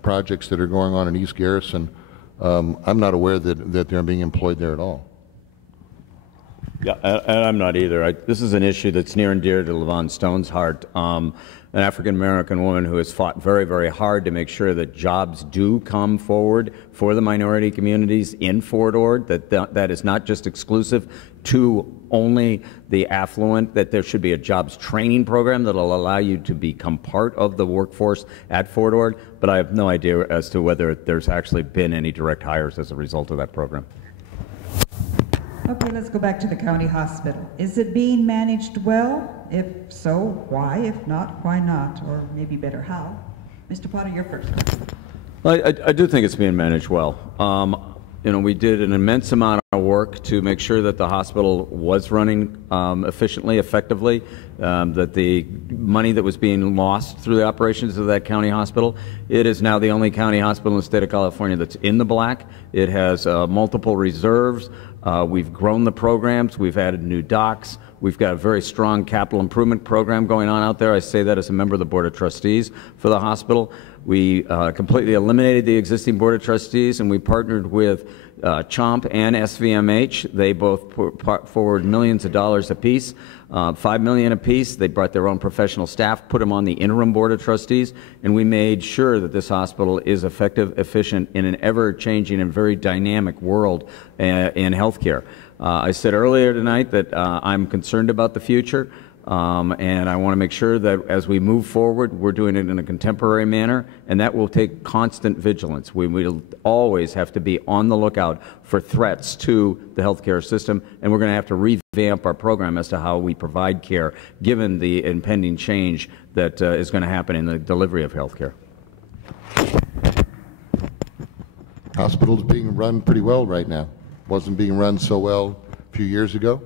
projects that are going on in East Garrison, I'm not aware that they're being employed there at all. Yeah, and I'm not either. This is an issue that's near and dear to Levon Stone's heart. An African-American woman who has fought very, very hard to make sure that jobs do come forward for the minority communities in Fort Ord, that is not just exclusive to only the affluent, that there should be a jobs training program that will allow you to become part of the workforce at Fort Ord, but I have no idea as to whether there's actually been any direct hires as a result of that program. Okay, let's go back to the county hospital. Is it being managed well? If so, why? If not, why not? Or maybe better, how? Mr. Potter, you're first. I do think it's being managed well. You know, we did an immense amount of work to make sure that the hospital was running efficiently, effectively, that the money that was being lost through the operations of that county hospital, it is now the only county hospital in the state of California that's in the black. It has multiple reserves. We've grown the programs. We've added new docs. We've got a very strong capital improvement program going on out there. I say that as a member of the Board of Trustees for the hospital. We completely eliminated the existing Board of Trustees, and we partnered with CHOMP and SVMH. They both put forward millions of dollars apiece, $5 million apiece. They brought their own professional staff, put them on the interim Board of Trustees, and we made sure that this hospital is effective, efficient in an ever-changing and very dynamic world in healthcare. I said earlier tonight that I'm concerned about the future. And I want to make sure that as we move forward, we're doing it in a contemporary manner, and that will take constant vigilance. We will always have to be on the lookout for threats to the healthcare system, and we're going to have to revamp our program as to how we provide care, given the impending change that is going to happen in the delivery of healthcare. Hospital's being run pretty well right now. Wasn't being run so well a few years ago.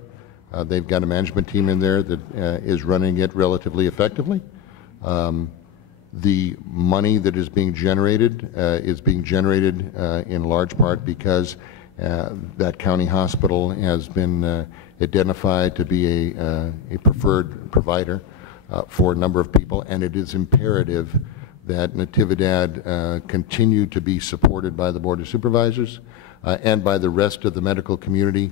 They've got a management team in there that is running it relatively effectively. The money that is being generated in large part because that county hospital has been identified to be a preferred provider for a number of people, and it is imperative that Natividad continue to be supported by the Board of Supervisors and by the rest of the medical community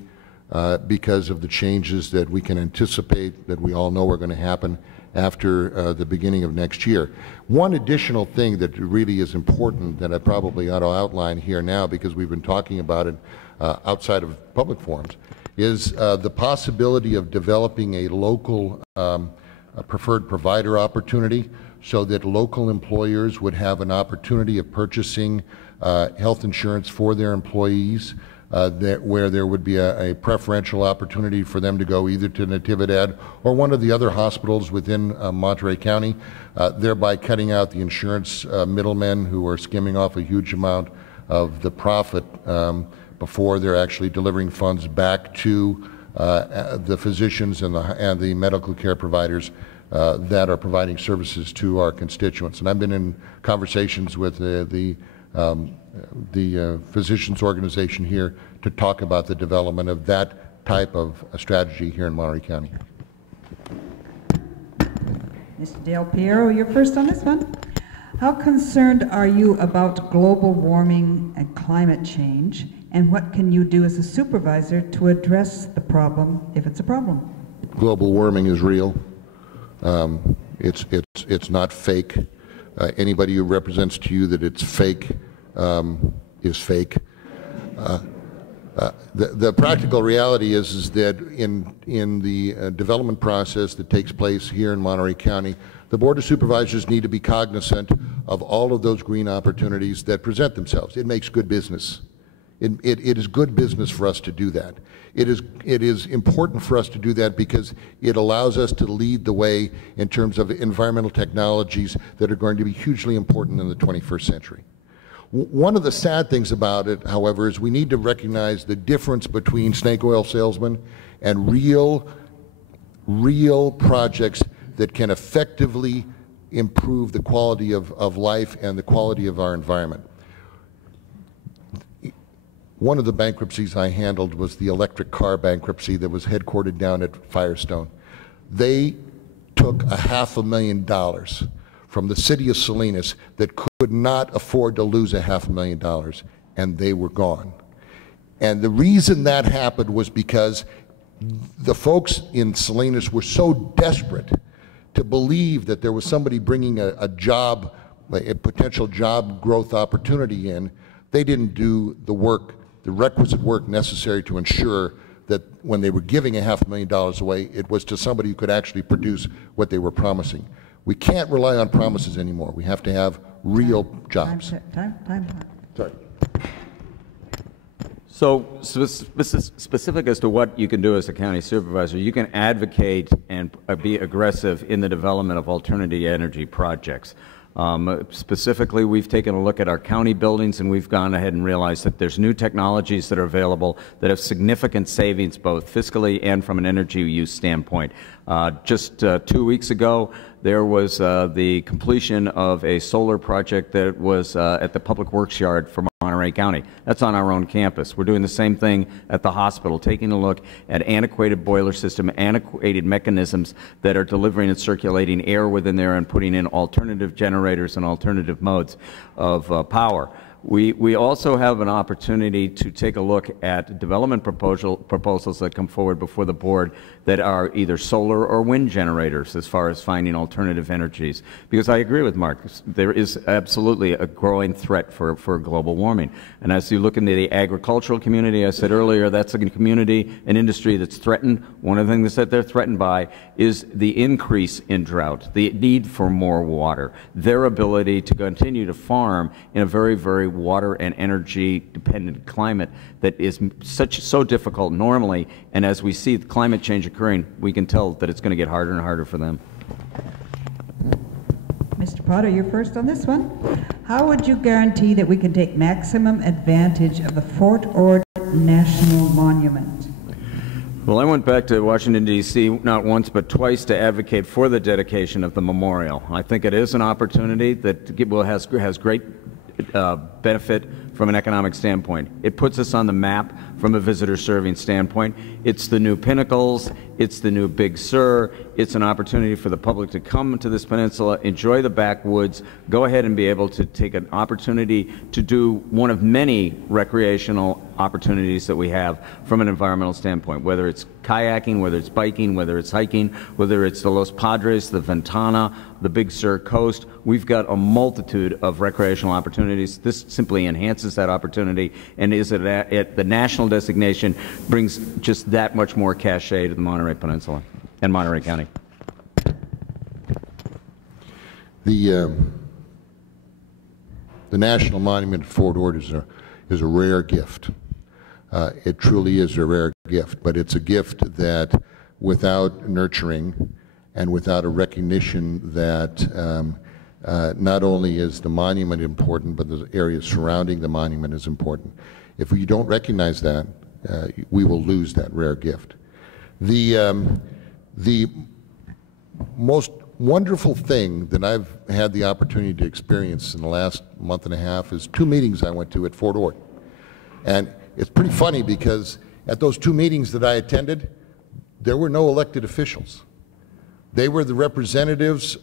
because of the changes that we can anticipate, that we all know are going to happen after the beginning of next year. One additional thing that really is important that I probably ought to outline here now, because we've been talking about it outside of public forums, is the possibility of developing a local preferred provider opportunity, so that local employers would have an opportunity of purchasing health insurance for their employees, where there would be a preferential opportunity for them to go either to Natividad or one of the other hospitals within Monterey County, thereby cutting out the insurance middlemen who are skimming off a huge amount of the profit before they're actually delivering funds back to the physicians and the medical care providers that are providing services to our constituents. And I've been in conversations with the physicians organization here to talk about the development of that type of a strategy here in Monterey County. Mr. Delpiero, you're first on this one. How concerned are you about global warming and climate change, and what can you do as a supervisor to address the problem, if it's a problem? Global warming is real. It's not fake. Anybody who represents to you that it's fake is fake. The practical reality is that in the development process that takes place here in Monterey County, the Board of Supervisors need to be cognizant of all of those green opportunities that present themselves. It makes good business. It is good business for us to do that. It is important for us to do that because it allows us to lead the way in terms of environmental technologies that are going to be hugely important in the 21st century. One of the sad things about it, however, is we need to recognize the difference between snake oil salesmen and real projects that can effectively improve the quality of life and the quality of our environment. One of the bankruptcies I handled was the electric car bankruptcy that was headquartered down at Firestone. They took $500,000 from the city of Salinas that could not afford to lose $500,000, and they were gone. And the reason that happened was because the folks in Salinas were so desperate to believe that there was somebody bringing a potential job growth opportunity in. They didn't do the work, the requisite work necessary to ensure that when they were giving $500,000 away, it was to somebody who could actually produce what they were promising. We can't rely on promises anymore. We have to have real jobs. Time. Sorry. So specific as to what you can do as a county supervisor, you can advocate and be aggressive in the development of alternative energy projects. Specifically, we've taken a look at our county buildings, and we've gone ahead and realized that there's new technologies that are available that have significant savings both fiscally and from an energy use standpoint. Just 2 weeks ago, there was the completion of a solar project that was at the Public Works Yard for Monterey County. That's on our own campus. We're doing the same thing at the hospital, taking a look at antiquated boiler system, antiquated mechanisms that are delivering and circulating air within there and putting in alternative generators and alternative modes of power. We also have an opportunity to take a look at development proposals that come forward before the board that are either solar or wind generators as far as finding alternative energies. Because I agree with Mark, there is absolutely a growing threat for global warming. And as you look into the agricultural community, I said earlier, that's a community, an industry that's threatened. One of the things that they're threatened by is the increase in drought, the need for more water, their ability to continue to farm in a very, very water and energy dependent climate that is so difficult normally, and as we see climate change occurring, we can tell that it's going to get harder and harder for them. Mr. Potter, you're first on this one. How would you guarantee that we can take maximum advantage of the Fort Ord National Monument? Well, I went back to Washington, D.C. not once but twice to advocate for the dedication of the memorial. I think it is an opportunity that has great benefit from an economic standpoint. It puts us on the map from a visitor serving standpoint. It's the new Pinnacles, it's the new Big Sur, it's an opportunity for the public to come to this peninsula, enjoy the backwoods, go ahead and be able to take an opportunity to do one of many recreational opportunities that we have from an environmental standpoint, whether it's kayaking, whether it's biking, whether it's hiking, whether it's the Los Padres, the Ventana, the Big Sur coast. We've got a multitude of recreational opportunities. This simply enhances that opportunity, and is at the national designation brings just that much more cachet to the Monterey Peninsula and Monterey County. The National Monument at Fort Ord is a rare gift. It truly is a rare gift, but it's a gift that without nurturing and without a recognition that not only is the monument important, but the area surrounding the monument is important. If we don't recognize that, we will lose that rare gift. The most wonderful thing that I've had the opportunity to experience in the last month and a half is 2 meetings I went to at Fort Ord. And it's pretty funny because at those 2 meetings that I attended, there were no elected officials. They were the representatives,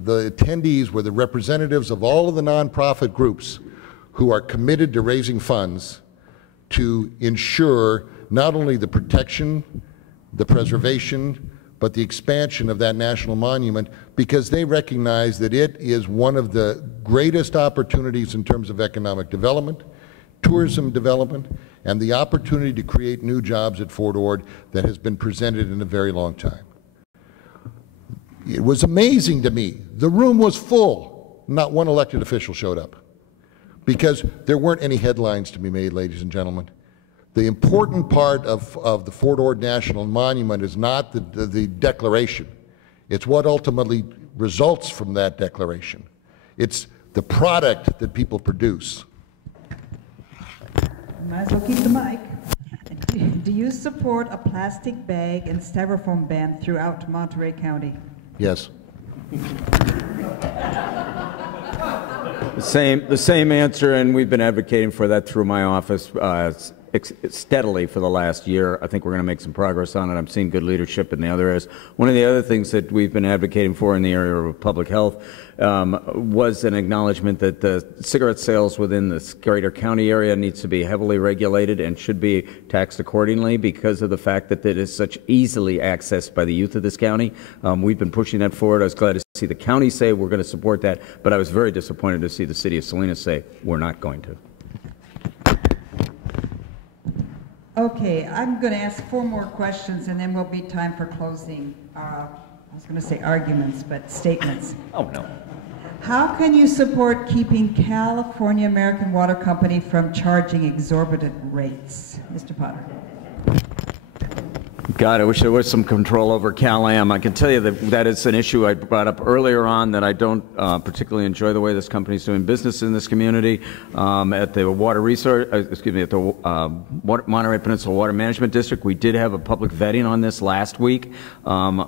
the attendees were the representatives of all of the nonprofit groups who are committed to raising funds to ensure not only the protection, the preservation, but the expansion of that national monument, because they recognize that it is one of the greatest opportunities in terms of economic development, tourism development, and the opportunity to create new jobs at Fort Ord that has been presented in a very long time. It was amazing to me. The room was full. Not one elected official showed up because there weren't any headlines to be made, ladies and gentlemen. The important part of the Fort Ord National Monument is not the declaration. It's what ultimately results from that declaration. It's the product that people produce. Might as well keep the mic. Do you support a plastic bag and styrofoam ban throughout Monterey County? Yes. The same answer, and we've been advocating for that through my office steadily for the last year. I think we're going to make some progress on it. I'm seeing good leadership in the other areas. One of the other things that we've been advocating for in the area of public health was an acknowledgement that the cigarette sales within this greater county area needs to be heavily regulated and should be taxed accordingly because of the fact that it is such easily accessed by the youth of this county. We've been pushing that forward. I was glad to see the county say we're going to support that, but I was very disappointed to see the city of Salinas say we're not going to. Okay, I'm going to ask 4 more questions and then we'll be time for closing, I was going to say arguments, but statements. Oh, no. How can you support keeping California American Water Company from charging exorbitant rates? Mr. Potter. God, I wish there was some control over Cal-Am. I can tell you that that is an issue I brought up earlier on, that I don't particularly enjoy the way this company is doing business in this community. At the at the Monterey Peninsula Water Management District, we did have a public vetting on this last week.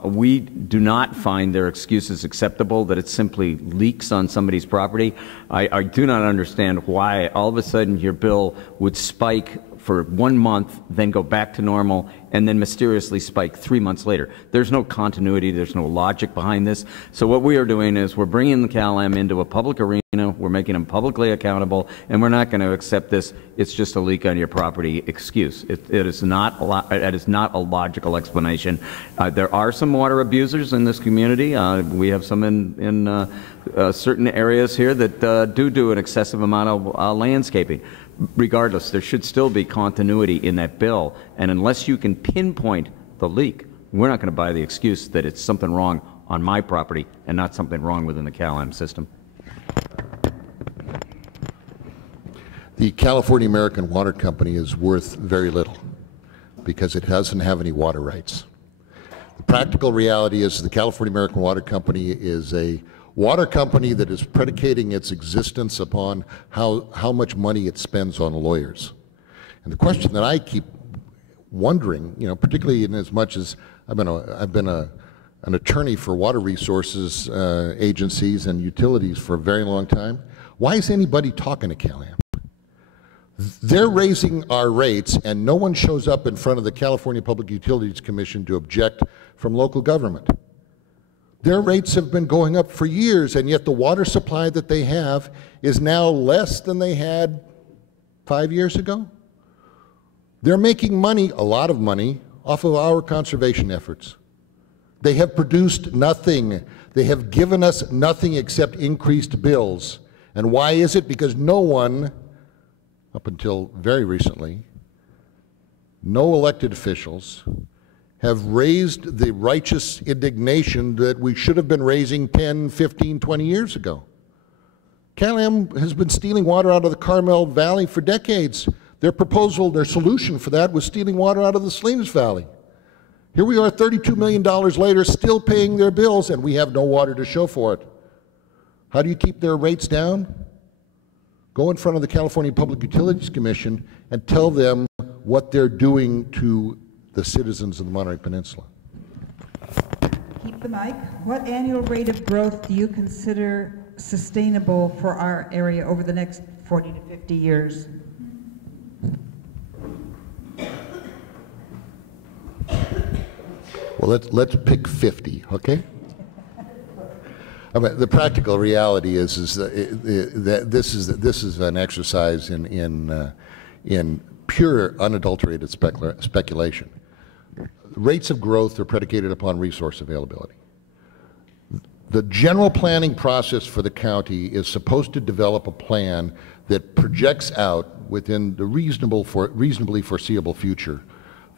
We do not find their excuses acceptable, that it simply leaks on somebody's property. I do not understand why all of a sudden your bill would spike for 1 month, then go back to normal, and then mysteriously spike 3 months later. There's no continuity, there's no logic behind this. So what we are doing is we're bringing the Cal-Am into a public arena, we're making them publicly accountable, and we're not going to accept this, it's just a leak on your property excuse. It is not a logical explanation. There are some water abusers in this community. We have some in certain areas here that do an excessive amount of landscaping. Regardless, there should still be continuity in that bill, and unless you can pinpoint the leak, we're not going to buy the excuse that it's something wrong on my property and not something wrong within the Cal-Am system. The California American Water Company is worth very little because it doesn't have any water rights. The practical reality is the California American Water Company is a water company that is predicating its existence upon how much money it spends on lawyers. And the question that I keep wondering, you know, particularly in as much as I've been an attorney for water resources agencies and utilities for a very long time. Why is anybody talking to CalAmp? They're raising our rates, and no one shows up in front of the California Public Utilities Commission to object from local government. Their rates have been going up for years, and yet the water supply that they have is now less than they had 5 years ago. They're making money, a lot of money, off of our conservation efforts. They have produced nothing. They have given us nothing except increased bills. And why is it? Because no one, up until very recently, no elected officials have raised the righteous indignation that we should have been raising 10, 15, 20 years ago. CalAmp has been stealing water out of the Carmel Valley for decades. Their proposal, their solution for that was stealing water out of the Salinas Valley. Here we are $32 million later, still paying their bills, and we have no water to show for it. How do you keep their rates down? Go in front of the California Public Utilities Commission and tell them what they're doing to the citizens of the Monterey Peninsula. Keep the mic. What annual rate of growth do you consider sustainable for our area over the next 40 to 50 years? Well, let's pick 50, okay? I mean, the practical reality is that this is an exercise in pure, unadulterated speculation. Rates of growth are predicated upon resource availability. The general planning process for the county is supposed to develop a plan that projects out within the reasonably foreseeable future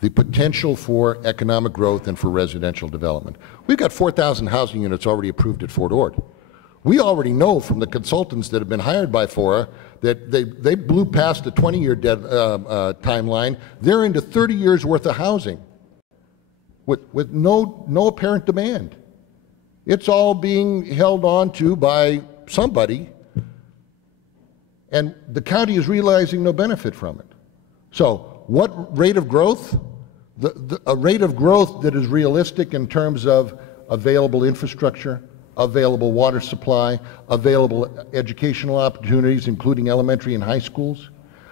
the potential for economic growth and for residential development. We've got 4,000 housing units already approved at Fort Ord. We already know from the consultants that have been hired by FORA that they blew past the 20-year timeline. They're into 30 years worth of housing with no apparent demand. It's all being held on to by somebody, and the county is realizing no benefit from it. So what rate of growth? A rate of growth that is realistic in terms of available infrastructure, available water supply, available educational opportunities, including elementary and high schools,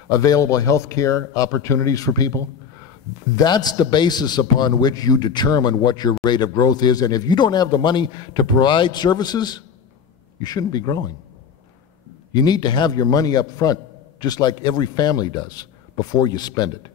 available health care opportunities for people. That's the basis upon which you determine what your rate of growth is. And if you don't have the money to provide services, you shouldn't be growing. You need to have your money up front, just like every family does, before you spend it.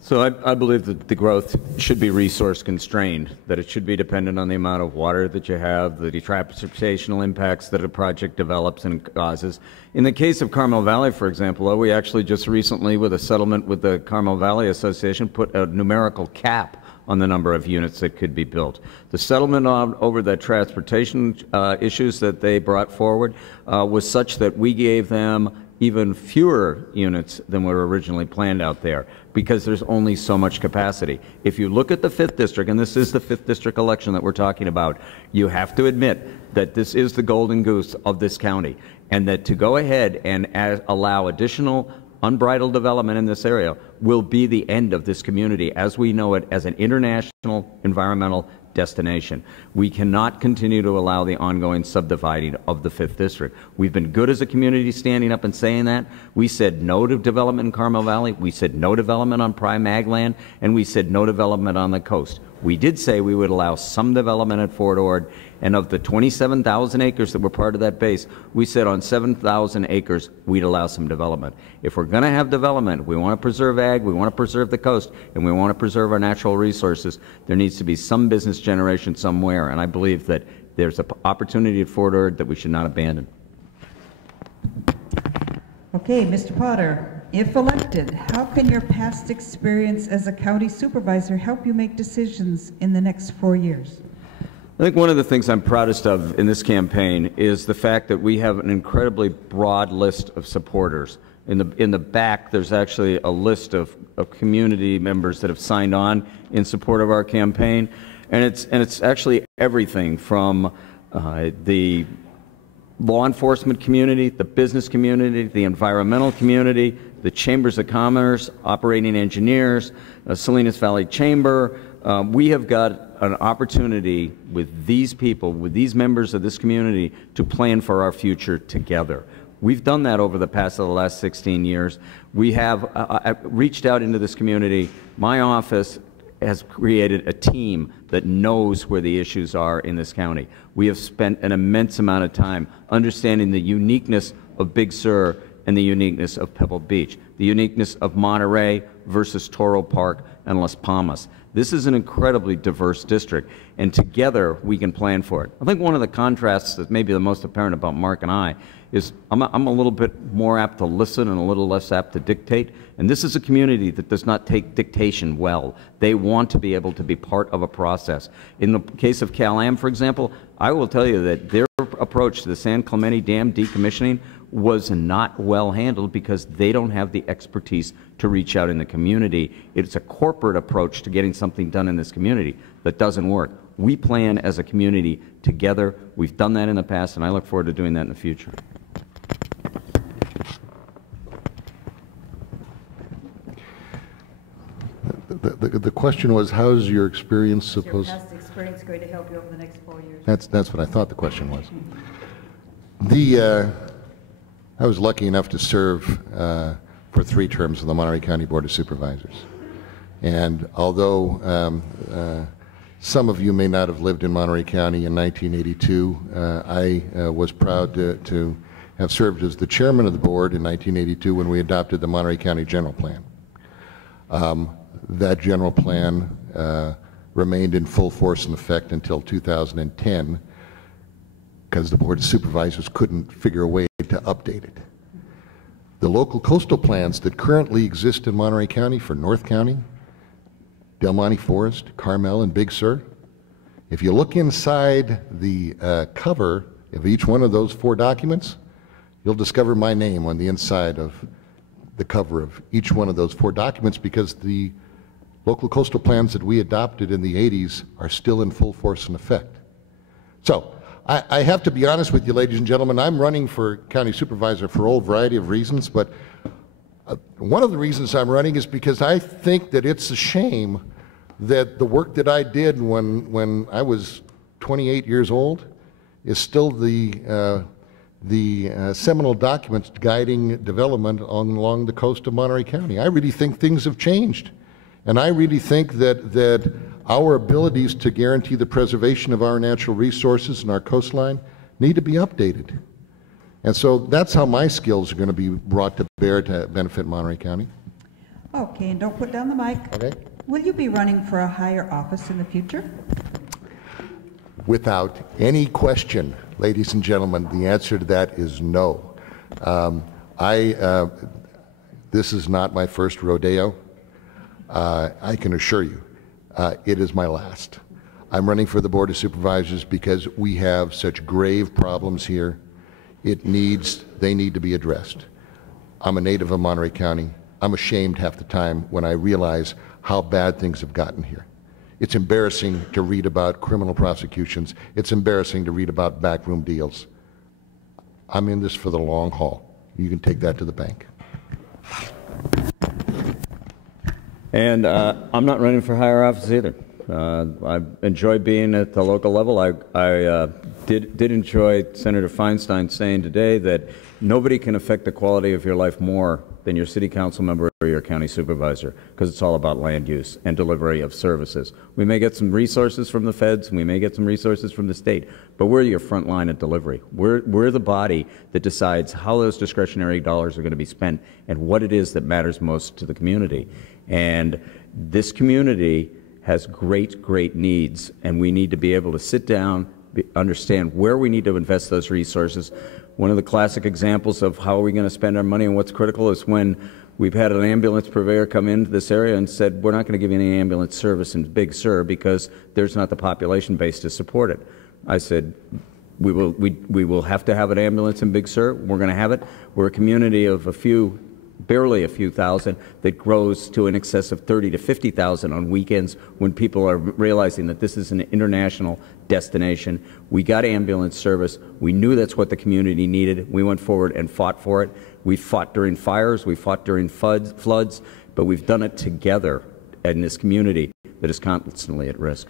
So I believe that the growth should be resource constrained, that it should be dependent on the amount of water that you have, the transportational impacts that a project develops and causes. In the case of Carmel Valley, for example, we actually just recently, with a settlement with the Carmel Valley Association, put a numerical cap on the number of units that could be built. The settlement over the transportation issues that they brought forward was such that we gave them even fewer units than were originally planned out there, because there's only so much capacity. If you look at the 5th District, and this is the 5th District election that we're talking about, you have to admit that this is the golden goose of this county, and that to go ahead and allow additional unbridled development in this area will be the end of this community as we know it as an international environmental destination. We cannot continue to allow the ongoing subdividing of the 5th District. We've been good as a community standing up and saying that. We said no to development in Carmel Valley. We said no development on prime ag land, and we said no development on the coast. We did say we would allow some development at Fort Ord, and of the 27,000 acres that were part of that base, we said on 7,000 acres we'd allow some development. If we're going to have development, we want to preserve ag, we want to preserve the coast, and we want to preserve our natural resources, there needs to be some business generation somewhere, and I believe that there's an opportunity at Fort Ord that we should not abandon. Okay, Mr. Potter, if elected, how can your past experience as a county supervisor help you make decisions in the next 4 years? I think one of the things I'm proudest of in this campaign is the fact that we have an incredibly broad list of supporters. In the back, there's actually a list of community members that have signed on in support of our campaign, and it's actually everything from the law enforcement community, the business community, the environmental community, the chambers of commerce, operating engineers, Salinas Valley Chamber. We have got an opportunity with these people, with these members of this community, to plan for our future together. We've done that over the last 16 years. We have reached out into this community. My office has created a team that knows where the issues are in this county. We have spent an immense amount of time understanding the uniqueness of Big Sur and the uniqueness of Pebble Beach, the uniqueness of Monterey versus Toro Park and Las Palmas. This is an incredibly diverse district, and together we can plan for it. I think one of the contrasts that may be the most apparent about Mark and I is I'm a little bit more apt to listen and a little less apt to dictate, and this is a community that does not take dictation well. They want to be able to be part of a process. In the case of Cal-Am, for example, I will tell you that their approach to the San Clemente Dam decommissioning was not well handled because they don't have the expertise to reach out in the community. It's a corporate approach to getting something done in this community that doesn't work. We plan as a community together. We've done that in the past, and I look forward to doing that in the future. The question was, how is your experience supposed? Is your past experience going to help you over the next 4 years? That's what I thought the question was. I was lucky enough to serve for 3 terms on the Monterey County Board of Supervisors. And although some of you may not have lived in Monterey County in 1982, I was proud to have served as the chairman of the board in 1982 when we adopted the Monterey County General Plan. That general plan remained in full force and effect until 2010 because the Board of Supervisors couldn't figure a way to update it. The local coastal plans that currently exist in Monterey County for North County, Del Monte Forest, Carmel, and Big Sur, if you look inside the cover of each one of those 4 documents, you'll discover my name on the inside of the cover of each one of those 4 documents because the local coastal plans that we adopted in the 80s are still in full force and effect. So I have to be honest with you, ladies and gentlemen, I'm running for county supervisor for a whole variety of reasons, but one of the reasons I'm running is because I think that it's a shame that the work that I did when I was 28 years old is still the seminal documents guiding development along the coast of Monterey County. I really think things have changed. And I really think that our abilities to guarantee the preservation of our natural resources and our coastline need to be updated. And so that's how my skills are going to be brought to bear to benefit Monterey County. Okay, and don't put down the mic. Okay. Will you be running for a higher office in the future? Without any question, ladies and gentlemen, the answer to that is no. This is not my first rodeo. I can assure you, it is my last. I'm running for the Board of Supervisors because we have such grave problems here. They need to be addressed. I'm a native of Monterey County. I'm ashamed half the time when I realize how bad things have gotten here. It's embarrassing to read about criminal prosecutions. It's embarrassing to read about backroom deals. I'm in this for the long haul. You can take that to the bank. And I'm not running for higher office either. I enjoy being at the local level. I did enjoy Senator Feinstein saying today that nobody can affect the quality of your life more than your city council member or your county supervisor, because it's all about land use and delivery of services. We may get some resources from the feds, and we may get some resources from the state, but we're your front line of delivery. We're the body that decides how those discretionary dollars are going to be spent and what it is that matters most to the community. And this community has great needs, and we need to be able to sit down, understand where we need to invest those resources. One of the classic examples of how are we going to spend our money and what's critical is when we've had an ambulance purveyor come into this area and said, we're not going to give you any ambulance service in Big Sur because there's not the population base to support it. I said, we will have to have an ambulance in Big Sur. We're going to have it. We're a community of a few barely a few thousand, that grows to in excess of 30 to 50,000 on weekends when people are realizing that this is an international destination. We got ambulance service. We knew that's what the community needed. We went forward and fought for it. We fought during fires. We fought during floods, but we've done it together in this community that is constantly at risk.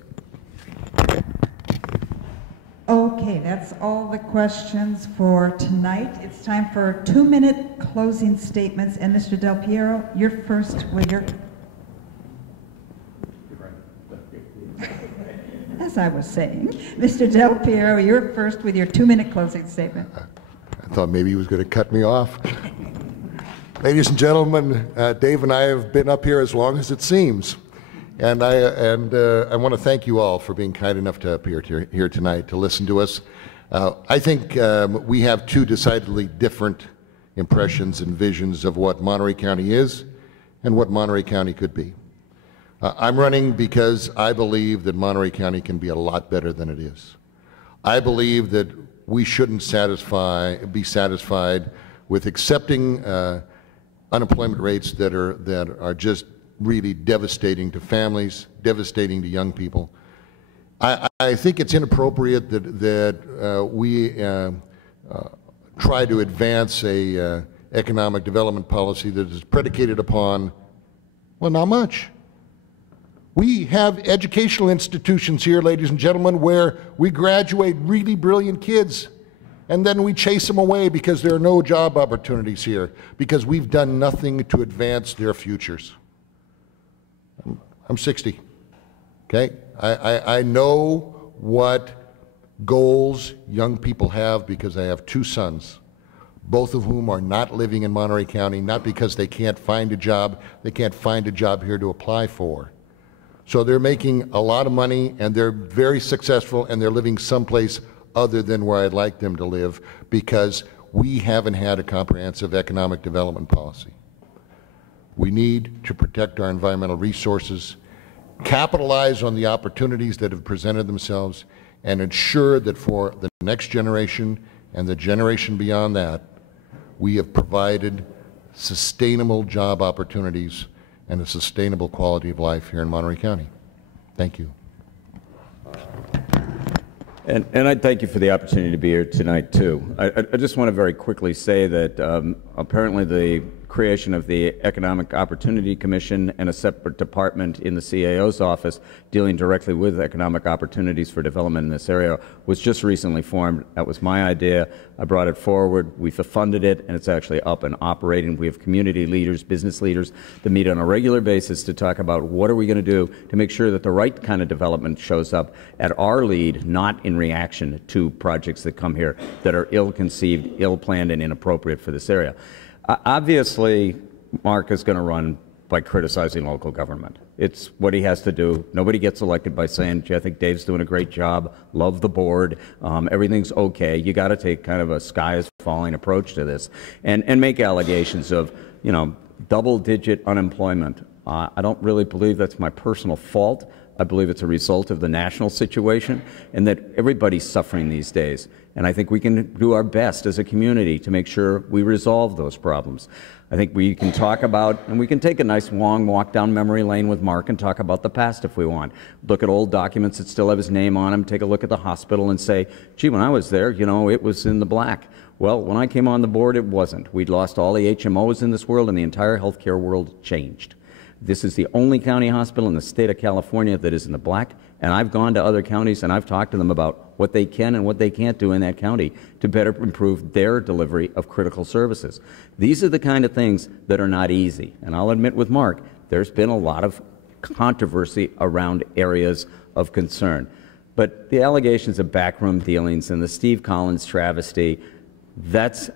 Okay, that's all the questions for tonight. It's time for 2-minute closing statements. And Mr. delpiero, you're first with your... As I was saying, Mr. delpiero, you're first with your 2-minute closing statement. I thought maybe he was going to cut me off. Ladies and gentlemen, Dave and I have been up here as long as it seems. And I want to thank you all for being kind enough to appear here tonight to listen to us. I think we have two decidedly different impressions and visions of what Monterey County is and what Monterey County could be. I'm running because I believe that Monterey County can be a lot better than it is. I believe that we shouldn't be satisfied with accepting unemployment rates that are just really devastating to families, devastating to young people. I think it's inappropriate that we try to advance a economic development policy that is predicated upon, well, not much. We have educational institutions here, ladies and gentlemen, where we graduate really brilliant kids, and then we chase them away because there are no job opportunities here, because we've done nothing to advance their futures. I'm 60, okay? I know what goals young people have because I have two sons, both of whom are not living in Monterey County, not because they can't find a job, they can't find a job here to apply for. So they're making a lot of money and they're very successful and they're living someplace other than where I'd like them to live because we haven't had a comprehensive economic development policy. We need to protect our environmental resources, capitalize on the opportunities that have presented themselves, and ensure that for the next generation and the generation beyond that, we have provided sustainable job opportunities and a sustainable quality of life here in Monterey County. Thank you. And I thank you for the opportunity to be here tonight, too. I just want to very quickly say that apparently the creation of the Economic Opportunity Commission and a separate department in the CAO's office dealing directly with economic opportunities for development in this area was just recently formed. That was my idea. I brought it forward. We've funded it, and it's actually up and operating. We have community leaders, business leaders that meet on a regular basis to talk about what are we going to do to make sure that the right kind of development shows up at our lead, not in reaction to projects that come here that are ill-conceived, ill-planned, and inappropriate for this area. Obviously, Mark is going to run by criticizing local government. It's what he has to do. Nobody gets elected by saying, gee, I think Dave's doing a great job, love the board, everything's okay. You got to take kind of a sky is falling approach to this and make allegations of, you know, double-digit unemployment. I don't really believe that's my personal fault. I believe it's a result of the national situation and that everybody's suffering these days. And I think we can do our best as a community to make sure we resolve those problems. I think we can talk about, and we can take a nice long walk down memory lane with Mark and talk about the past if we want. Look at old documents that still have his name on them, take a look at the hospital and say, gee, when I was there, you know, it was in the black. Well, when I came on the board, it wasn't. We'd lost all the HMOs in this world and the entire healthcare world changed. This is the only county hospital in the state of California that is in the black, and I've gone to other counties and I've talked to them about what they can and what they can't do in that county to better improve their delivery of critical services. These are the kind of things that are not easy, and I'll admit with Mark, there's been a lot of controversy around areas of concern. But the allegations of backroom dealings and the Steve Collins travesty, has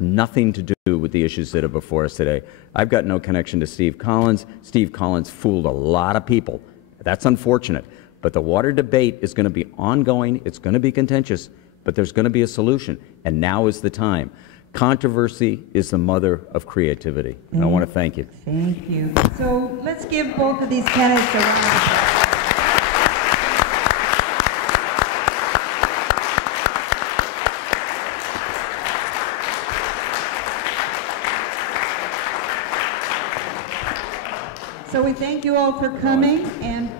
nothing to do with the issues that are before us today. I've got no connection to Steve Collins. Steve Collins fooled a lot of people. That's unfortunate. But the water debate is going to be ongoing. It's going to be contentious, but there's going to be a solution. And now is the time. Controversy is the mother of creativity. And I want to thank you. Thank you. So let's give both of these candidates a round of applause. So we thank you all for coming, and